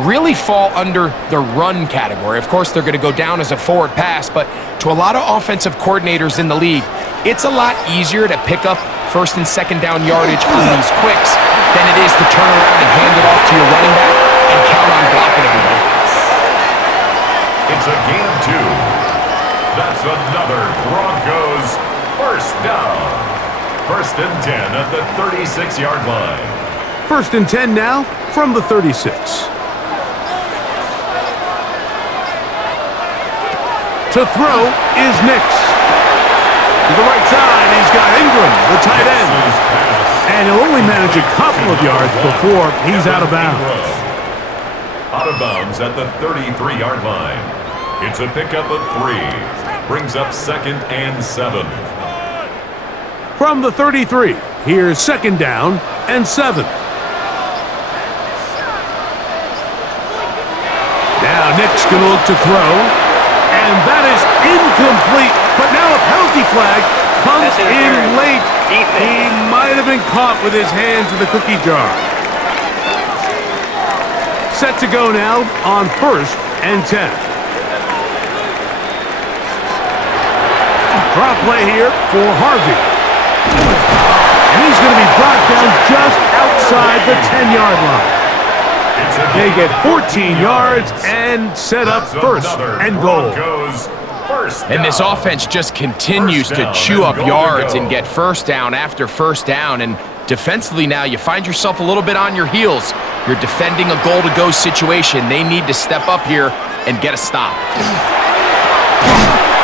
really fall under the run category. Of course, they're going to go down as a forward pass, but to a lot of offensive coordinators in the league, it's a lot easier to pick up first and second down yardage on these quicks than it is to turn around and hand it off to your running back and count on blocking everybody. It's a gain of 2. That's another Broncos first down. First and 10 at the 36-yard line. First and 10 now from the 36. To throw is Nix. To the right side, he's got Ingram, the tight end. And he'll only manage a couple of yards before he's out of bounds. Out of bounds at the 33-yard line. It's a pickup of 3. Brings up second and 7. From the 33, here's second down and 7. Now Nick's going to look to throw, and that is incomplete. But now a penalty flag comes in late. He might have been caught with his hands in the cookie jar. Set to go now on first and 10. Drop play here for Harvey. And he's going to be brought down just outside the 10-yard line. They get 14 yards and set up first and goal. And this offense just continues to chew up yards and get first down after first down. And defensively now, you find yourself a little bit on your heels. You're defending a goal-to-go situation. They need to step up here and get a stop.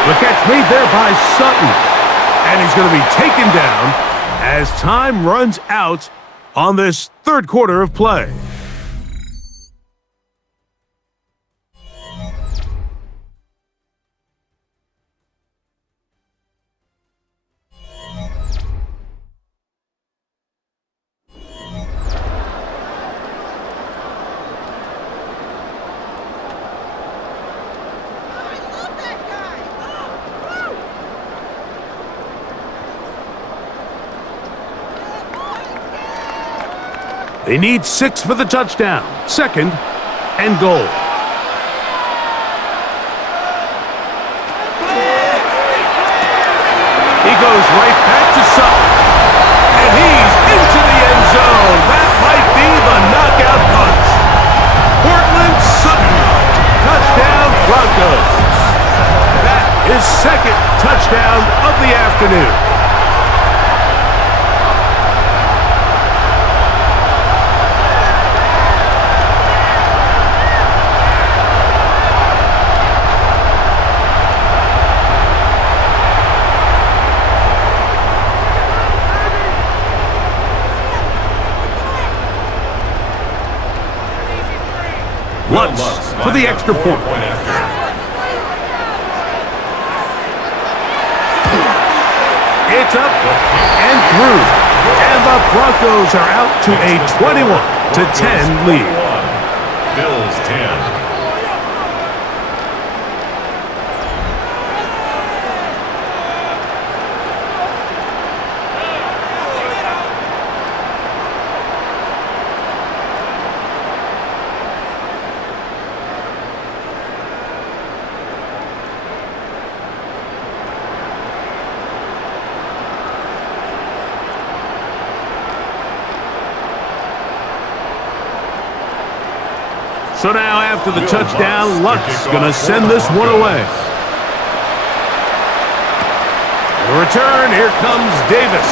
The catch made there by Sutton. And he's going to be taken down as time runs out on this third quarter of play. They need 6 for the touchdown. Second and goal. He goes right back to Sutton. And he's into the end zone. That might be the knockout punch. Portland Sutton. Touchdown Broncos. That is second touchdown of the afternoon. Lutz for the extra point. It's up and through. And the Broncos are out to a 21-10 lead. Bills 10. So now after the touchdown, Luck's going to send this one away. The return, here comes Davis.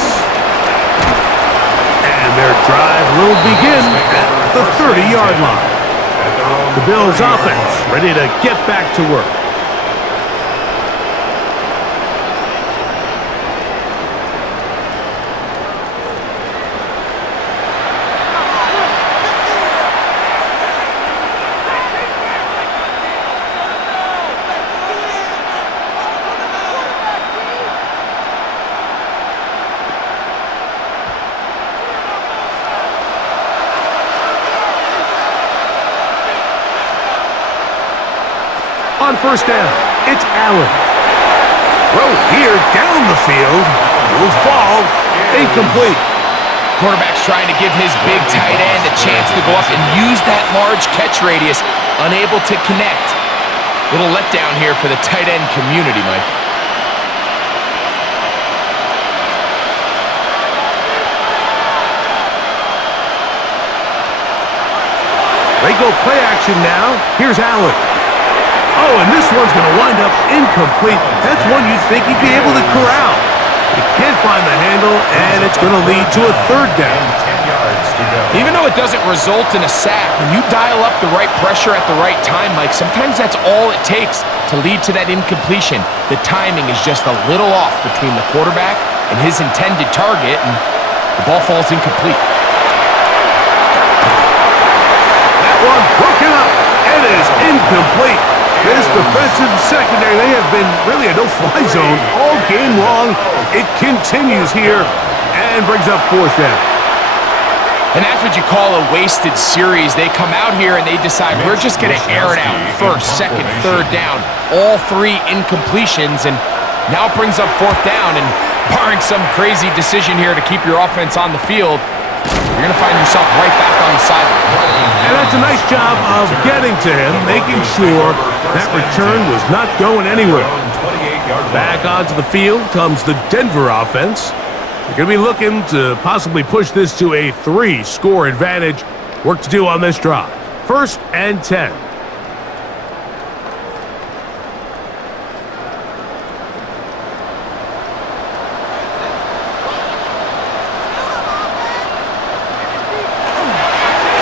And their drive will begin at the 30-yard line. The Bills offense ready to get back to work. On first down, it's Allen. Throw here down the field. Will fall. Incomplete. Quarterback's trying to give his big tight end a chance to go up and use that large catch radius. Unable to connect. Little letdown here for the tight end community, Mike. They go play action now. Here's Allen. Oh, and this one's going to wind up incomplete. That's one you'd think he'd be able to corral. He can't find the handle, and it's going to lead to a third down. 10 yards to go. Even though it doesn't result in a sack, when you dial up the right pressure at the right time, Mike, sometimes that's all it takes to lead to that incompletion. The timing is just a little off between the quarterback and his intended target, and the ball falls incomplete. That one broken up. It is incomplete. This defensive secondary, they have been really a no-fly zone all game long. It continues here and brings up fourth down. And that's what you call a wasted series. They come out here and they decide we're just going to air it out. First, second, third down. All three incompletions, and now it brings up fourth down. And barring some crazy decision here to keep your offense on the field, you're going to find yourself right back on the sideline. And that's a nice job of getting to him, making sure that return was not going anywhere. Back onto the field comes the Denver offense. They're going to be looking to possibly push this to a 3-score advantage. Work to do on this drive. 1st and 10.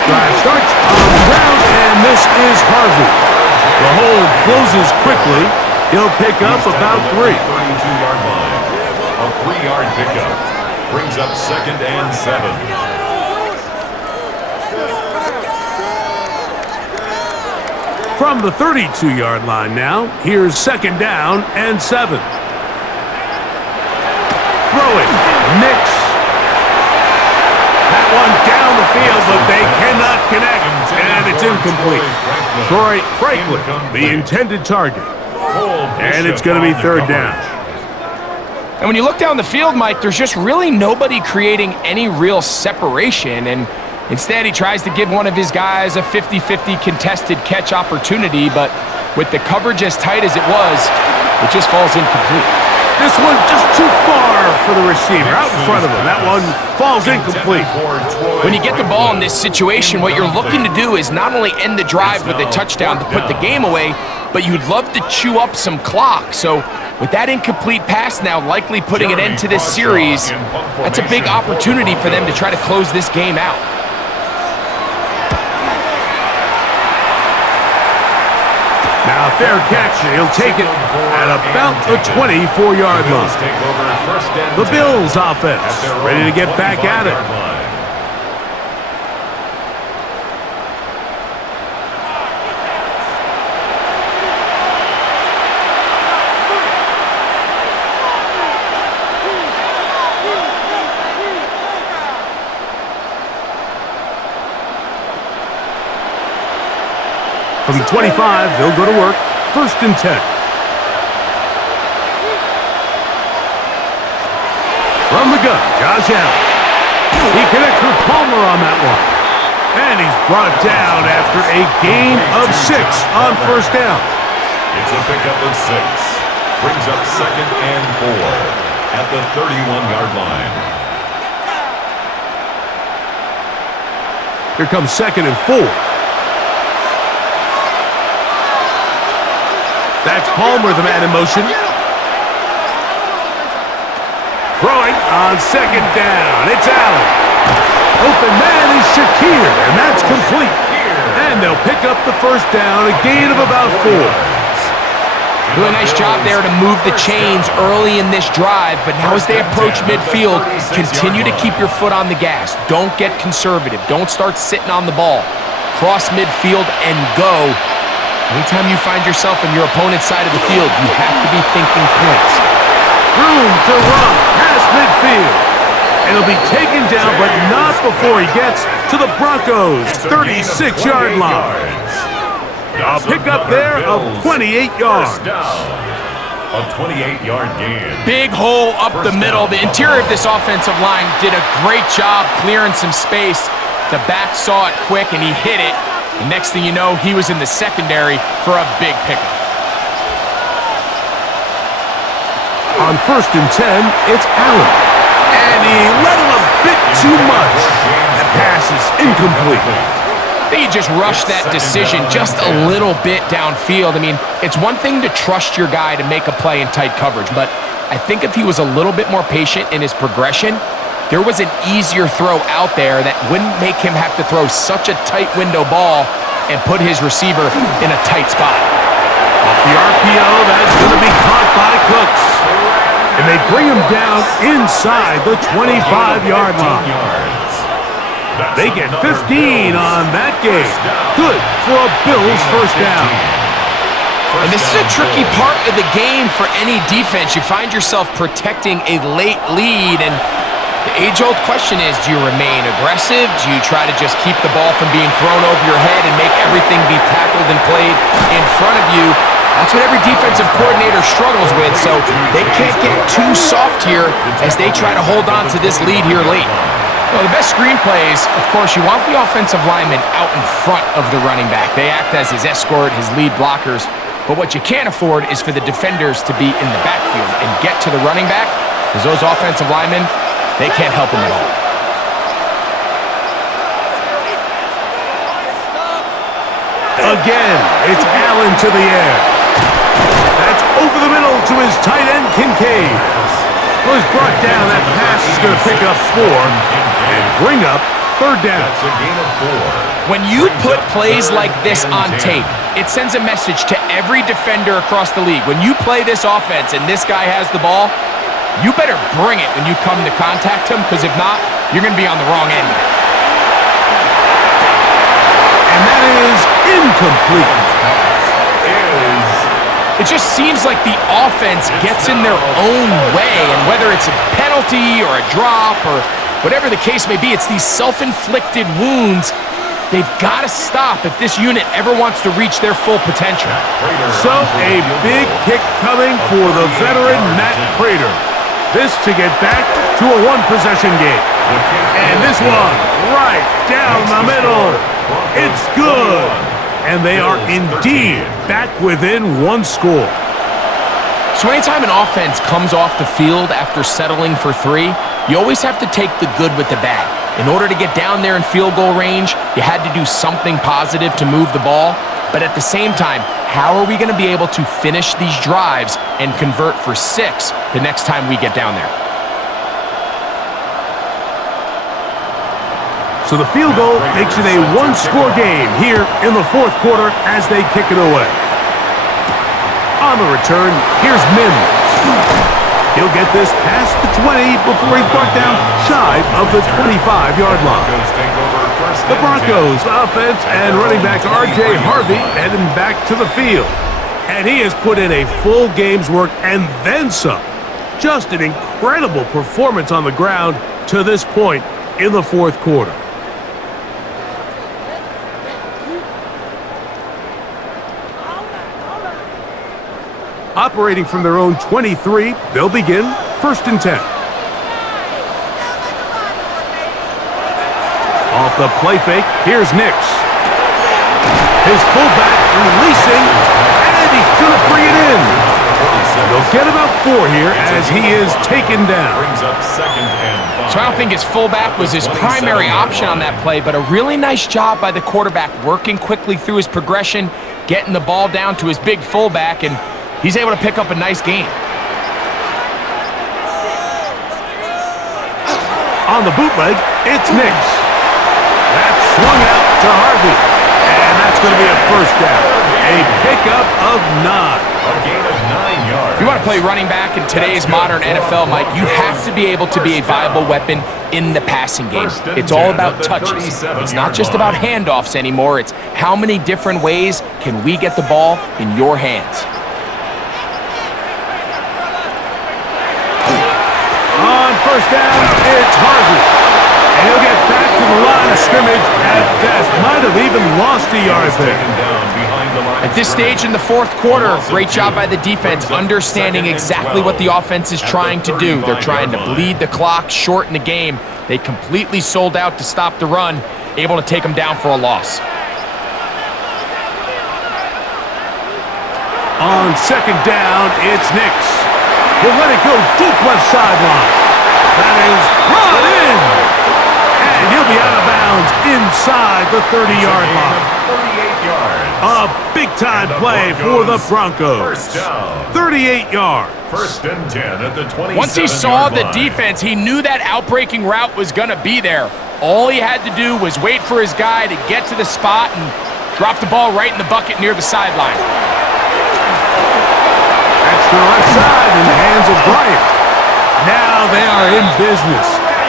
Drive starts on the ground, and this is Harvey. The hold closes quickly. He'll pick up about 3. 32-yard line. A 3-yard pickup. Brings up 2nd and 7. From the 32-yard line now, here's 2nd down and 7. Throwing. Mix. That one down the field, but they cannot connect, and it's incomplete. Troy Franklin, the intended target. And it's going to be 3rd down. And when you look down the field, Mike, there's just really nobody creating any real separation. And instead, he tries to give one of his guys a 50-50 contested catch opportunity. But with the coverage as tight as it was, it just falls incomplete. This one just too far for the receiver, out in front of him. That one falls incomplete. When you get the ball in this situation, what you're looking to do is not only end the drive with a touchdown to put the game away, but you'd love to chew up some clock. So with that incomplete pass now likely putting an end to this series, that's a big opportunity for them to try to close this game out. Now, fair catch. He'll take it at about the 24-yard line. The Bills offense ready to get back at it. From the 25, they'll go to work. 1st and 10. From the gun, Josh Allen. He connects with Palmer on that one. And he's brought down after a gain of 6 on 1st down. It's a pickup of 6. Brings up 2nd and 4 at the 31-yard line. Here comes 2nd and 4. That's Palmer, the man in motion. Throwing on second down. It's Allen. Open man is Shakir, and that's complete. And they'll pick up the first down, a gain of about 4. Really nice job there to move the chains early in this drive, but now as they approach midfield, continue to keep your foot on the gas. Don't get conservative. Don't start sitting on the ball. Cross midfield and go. Anytime you find yourself on your opponent's side of the field, you have to be thinking points. Room to run past midfield. It'll be taken down, but not before he gets to the Broncos' 36-yard line. A pickup there of 28 yards. A 28-yard gain. Big hole up the middle. The interior of this offensive line did a great job clearing some space. The back saw it quick, and he hit it. The next thing you know, he was in the secondary for a big pickup. On 1st and 10, it's Allen. And he let him a bit too much. That pass is incomplete. I think he just rushed that decision just a little bit downfield. I mean, it's one thing to trust your guy to make a play in tight coverage, but I think if he was a little bit more patient in his progression, there was an easier throw out there that wouldn't make him have to throw such a tight window ball and put his receiver in a tight spot. Off the RPO, that's going to be caught by Cooks. And they bring him down inside the 25-yard line. They get 15 on that game. Good for a Bills first down. And this is a tricky part of the game for any defense. You find yourself protecting a late lead, and the age-old question is, do you remain aggressive? Do you try to just keep the ball from being thrown over your head and make everything be tackled and played in front of you? That's what every defensive coordinator struggles with, so they can't get too soft here as they try to hold on to this lead here late. Well, the best screenplays, of course, you want the offensive lineman out in front of the running back. They act as his escort, his lead blockers. But what you can't afford is for the defenders to be in the backfield and get to the running back, because those offensive linemen, they can't help him at all. Again, it's Allen to the air. That's over the middle to his tight end, Kincaid. Was brought down. That pass is going to pick up 4 and bring up third down. That's a gain of 4. When you put plays like this on tape, it sends a message to every defender across the league. When you play this offense and this guy has the ball, you better bring it when you come to contact him, because if not, you're going to be on the wrong end. And that is incomplete. It just seems like the offense gets in their own way, and whether it's a penalty or a drop or whatever the case may be, it's these self-inflicted wounds. They've got to stop if this unit ever wants to reach their full potential. So a big kick coming for the veteran Matt Prater. This to get back to a one-possession game. And this one right down the middle. It's good. And they are indeed back within one score. So anytime an offense comes off the field after settling for 3, you always have to take the good with the bad. In order to get down there in field goal range, you had to do something positive to move the ball. But at the same time, how are we going to be able to finish these drives and convert for 6 the next time we get down there? So the field goal makes it a one-score game here in the fourth quarter as they kick it away. On the return, here's Mims. He'll get this past the 20 before he's brought down shy of the 25-yard line. The Broncos offense and running back R.J. Harvey heading back to the field. And he has put in a full game's work and then some. Just an incredible performance on the ground to this point in the fourth quarter. Operating from their own 23, they'll begin 1st and 10. Off the play fake, here's Nix. His fullback releasing, and he's going to bring it in. And they'll get about 4 here as he is taken down. So I don't think his fullback was his primary option on that play, but a really nice job by the quarterback working quickly through his progression, getting the ball down to his big fullback, and he's able to pick up a nice gain. On the bootleg, it's Nix. That's swung out to Harvey. And that's going to be a first down. A pickup of 9. A gain of 9 yards. If you want to play running back in today's modern NFL, Mike, you have to be able to be a viable weapon in the passing game. It's all about touches. It's not just about handoffs anymore. It's how many different ways can we get the ball in your hands. On first down, it's Harvey. And he'll get back to the line of scrimmage at best. Might have even lost a yard there. At this stage in the fourth quarter, great job by the defense, understanding exactly what the offense is trying to do. They're trying to bleed the clock, shorten the game. They completely sold out to stop the run, able to take them down for a loss. On second down, it's Nix. He'll let it go deep left sideline. That is brought in. And he'll be out of bounds inside the 30-yard line. 38 yards. A big-time play for the Broncos. First down. 38 yards. First and 10 at the 27-yard line. Once he saw the defense, he knew that outbreaking route was going to be there. All he had to do was wait for his guy to get to the spot and drop the ball right in the bucket near the sideline. That's to the left side in the hands of Bryant. Now they are in business.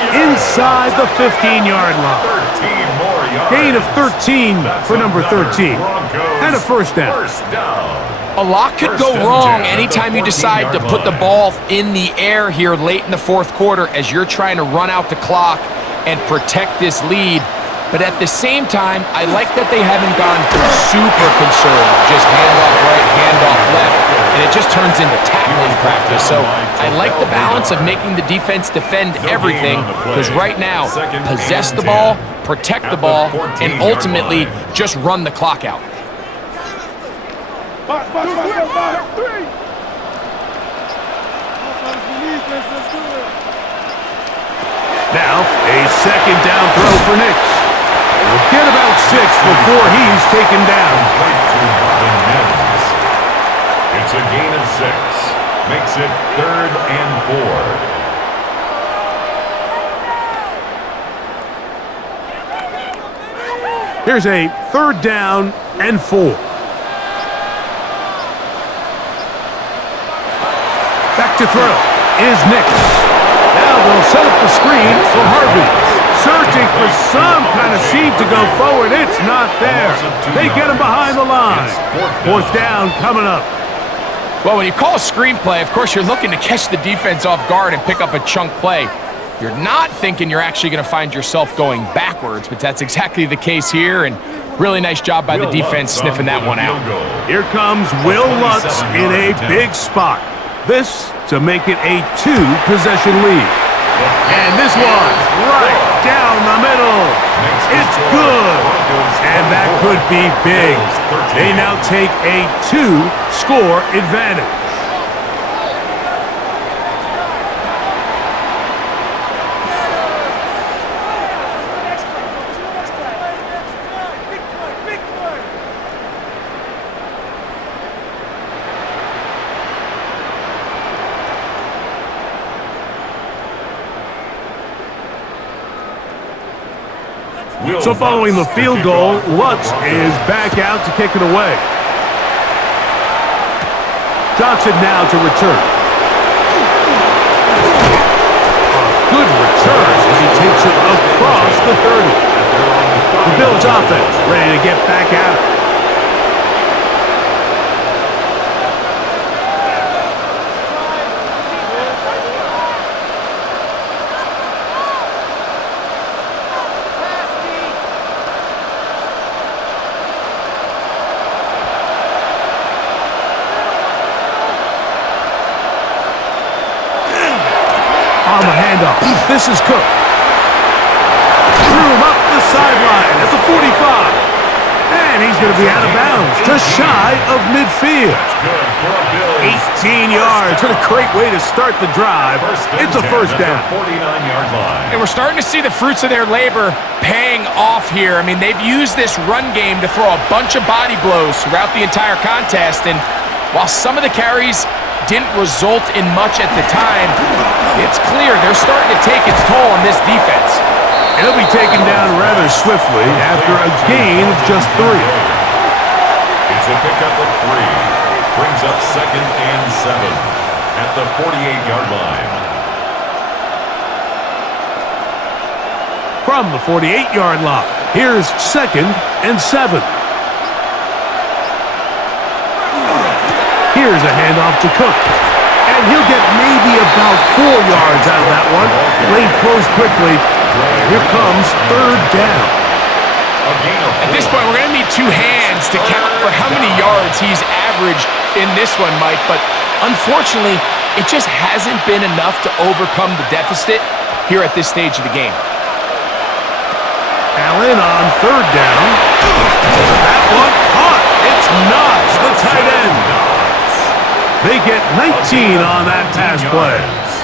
Inside the 15-yard line. 13 more yards. Gain of 13 for number 13. And a first down. A lot could go wrong anytime you decide to put the ball in the air here late in the fourth quarter as you're trying to run out the clock and protect this lead. But at the same time, I like that they haven't gone super conservative. Just handoff right, handoff left, and it just turns into tackling practice. So I like the balance of making the defense defend everything, because right now, possess the ball, protect the ball, and ultimately just run the clock out. Now, a second down throw for Nix. He'll get about 6 before he's taken down. It's a gain of 6. Makes it 3rd and 4. Here's a 3rd down and 4. Back to throw is Nix. Now they'll set up the screen for Harvey. Searching for some kind of seed to go forward. It's not there. They get him behind the line. 4th down coming up. Well, when you call a screenplay, of course, you're looking to catch the defense off guard and pick up a chunk play. You're not thinking you're actually going to find yourself going backwards, but that's exactly the case here, and really nice job by the defense sniffing that one out. Here comes Will Lutz in a big spot. This to make it a 2-possession lead. And this one, right down the middle. It's good. And that could be big. They now take a 2-score advantage. So following the field goal, Lutz is back out to kick it away. Johnson now to return. A good return as he takes it across the 30. The Bills offense ready to get back at it. On the handoff, this is Cook. Threw him up the sideline at the 45. And he's going to be out of bounds, just shy of midfield. 18 yards. What a great way to start the drive. It's a first down. 49-yard line. And we're starting to see the fruits of their labor paying off here. I mean, they've used this run game to throw a bunch of body blows throughout the entire contest, and While some of the carries didn't result in much at the time, it's clear they're starting to take its toll on this defense. He'll be taken down rather swiftly after a gain of just 3. It's a pickup of 3. Brings up 2nd and 7 at the 48-yard line. From the 48-yard line, here's 2nd and 7. Here's a handoff to Cook. And he'll get maybe about 4 yards out of that one. Lane closed quickly. Here comes 3rd down. At this point, we're going to need 2 hands to count for how many yards he's averaged in this one, Mike. But unfortunately, it just hasn't been enough to overcome the deficit here at this stage of the game. Allen on 3rd down. That one caught. It's Knox, the tight end. They get 19 on that pass play.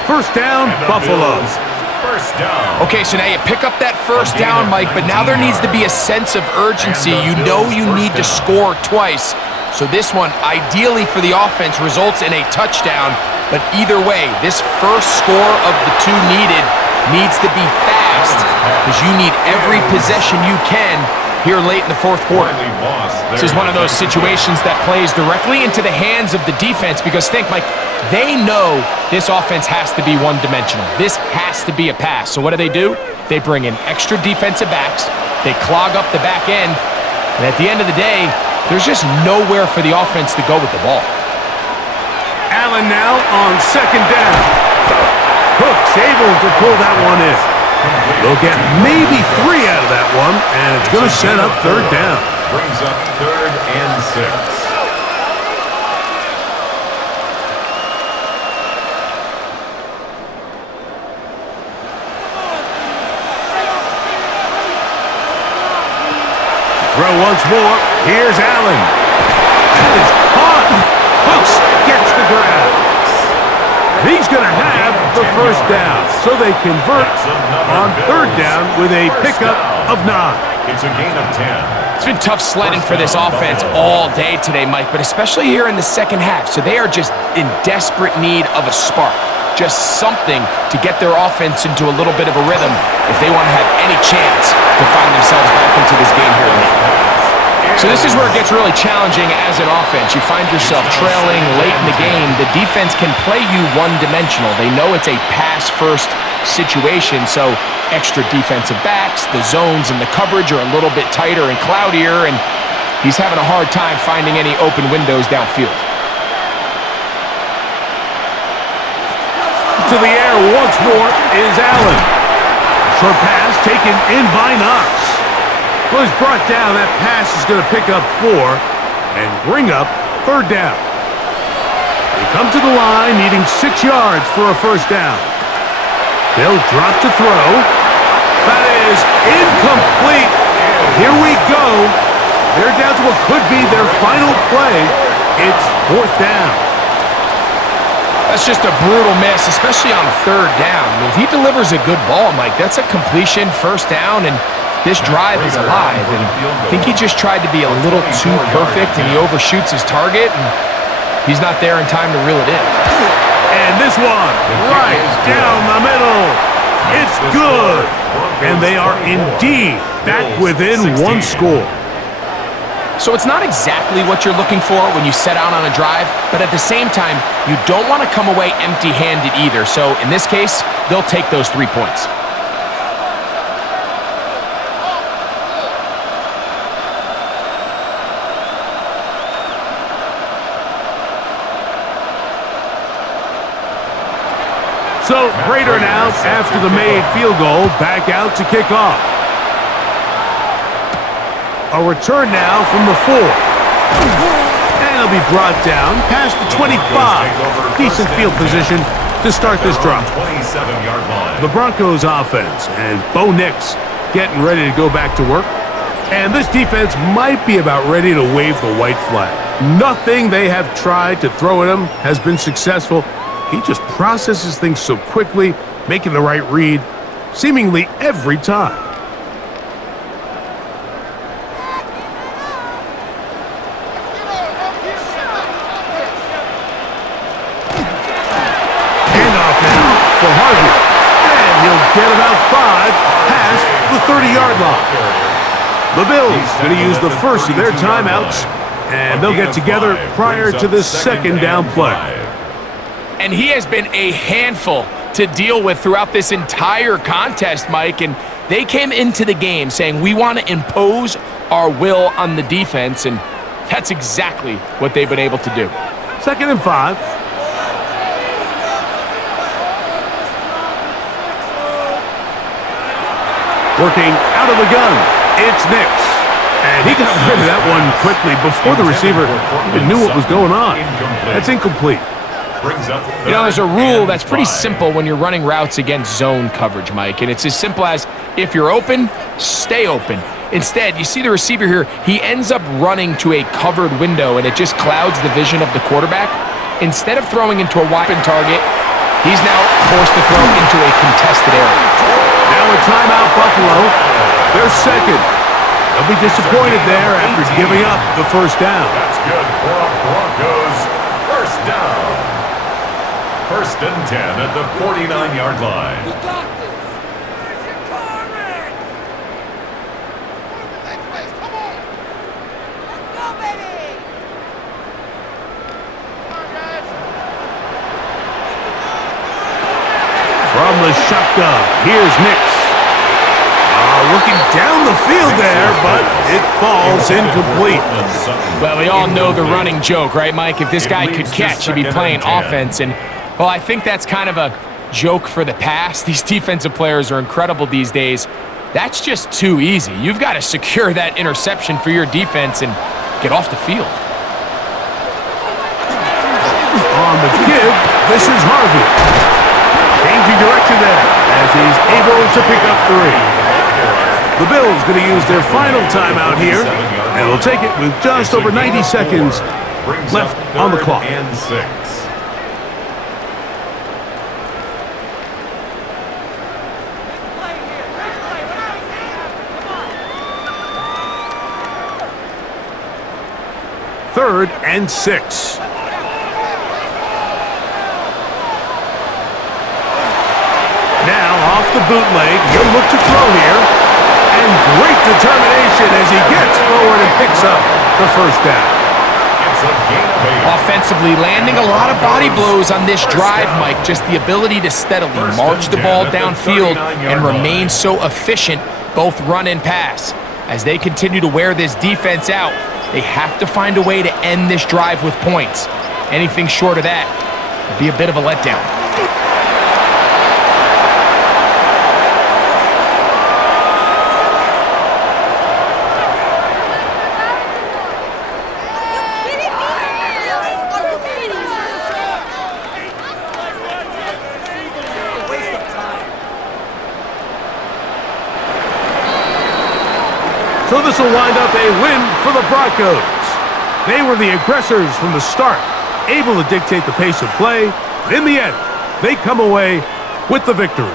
1st down, Buffalo. First down. Okay, so now you pick up that 1st down, Mike, but now there needs to be a sense of urgency. You know you need to score twice. So this one, ideally for the offense, results in a touchdown. But either way, this first score of the 2 needs to be fast because you need every possession you can here late in the 4th quarter. This is one of those situations that plays directly into the hands of the defense because think, Mike, they know this offense has to be one-dimensional. This has to be a pass. So what do? They bring in extra defensive backs. They clog up the back end. And at the end of the day, there's just nowhere for the offense to go with the ball. Allen now on 2nd down. Cook's able to pull that one in. They'll get maybe 3 out of that one, and it's going to set up 3rd down. Brings up 3rd and 6. Throw once more. Here's Allen. That is caught. Hooks gets the grab. He's going to have the 1st down, so they convert on 3rd down with a pickup of 9. It's a gain of 10. It's been tough sledding for this offense all day today, Mike, but especially here in the 2nd half. So they are just in desperate need of a spark, just something to get their offense into a little bit of a rhythm if they want to have any chance to find themselves back into this game here late. So this is where it gets really challenging as an offense. You find yourself trailing late in the game. The defense can play you one-dimensional. They know it's a pass-first situation, so extra defensive backs, the zones and the coverage are a little bit tighter and cloudier, and he's having a hard time finding any open windows downfield. To the air once more is Allen. Short pass taken in by Knox. Well, he's brought down. That pass is going to pick up 4 and bring up 3rd down. They come to the line needing 6 yards for a 1st down. They'll drop to throw. That is incomplete. Here we go. They're down to what could be their final play. It's 4th down. That's just a brutal miss, especially on 3rd down. If he delivers a good ball, Mike, that's a completion, 1st down, and this drive is alive. And I think he just tried to be a little too perfect, and he overshoots his target, and he's not there in time to reel it in. And this one, right down the middle. It's good. And they are indeed back within 1 score. So it's not exactly what you're looking for when you set out on a drive, but at the same time, you don't want to come away empty-handed either. So in this case, they'll take those 3 points. So Prater now, after the made field goal, back out to kick off. A return now from the 4. And he'll be brought down past the 25. Decent field position to start this drive. The Broncos offense and Bo Nix getting ready to go back to work. And this defense might be about ready to wave the white flag. Nothing they have tried to throw at him has been successful. He just processes things so quickly, making the right read, seemingly every time. 30-yard line. The Bills going to use the first of their timeouts, and they'll get together prior to the second down play. And he has been a handful to deal with throughout this entire contest, Mike, and they came into the game saying, we want to impose our will on the defense, and that's exactly what they've been able to do. 2nd and 5. Working out of the gun, it's Nix. And he got rid of that one quickly before the receiver even knew what was going on. That's incomplete. You know, there's a rule that's pretty simple when you're running routes against zone coverage, Mike, and it's as simple as if you're open, stay open. Instead, you see the receiver here, he ends up running to a covered window, and it just clouds the vision of the quarterback. Instead of throwing into a wide open target, he's now forced to throw into a contested area. Now a timeout, Buffalo. They're second. They'll be disappointed there after giving up the first down. That's good for a Broncos first down. 1st and 10 at the 49-yard line. From the shotgun, here's Nix. Looking down the field there, but it falls incomplete. Well, we all know the running joke, right, Mike? If this guy could catch, he'd be playing offense. And, well, I think that's kind of a joke for the past. These defensive players are incredible these days. That's just too easy. You've got to secure that interception for your defense and get off the field. On the give, this is Harvey. Changing direction there as he's able to pick up 3. The Bills going to use their final timeout here, and they'll take it with just over 90 seconds left on the clock. And 6. Third and 6. Now off the bootleg, he'll look to throw here. And great determination as he gets forward and picks up the first down. It's a gain of 8. Offensively, landing a lot of body blows on this drive, Mike. Just the ability to steadily march the ball downfield and remain so efficient, both run and pass. As they continue to wear this defense out, they have to find a way to end this drive with points. Anything short of that would be a bit of a letdown. So this will wind up a win for the Broncos. They were the aggressors from the start, able to dictate the pace of play. But in the end, they come away with the victory.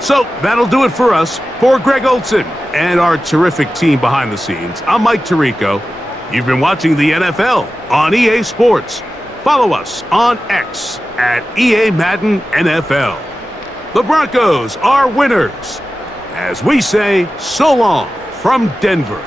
So that'll do it for us. For Greg Olson and our terrific team behind the scenes, I'm Mike Tirico. You've been watching the NFL on EA Sports. Follow us on X at EA Madden NFL. The Broncos are winners. As we say, so long from Denver.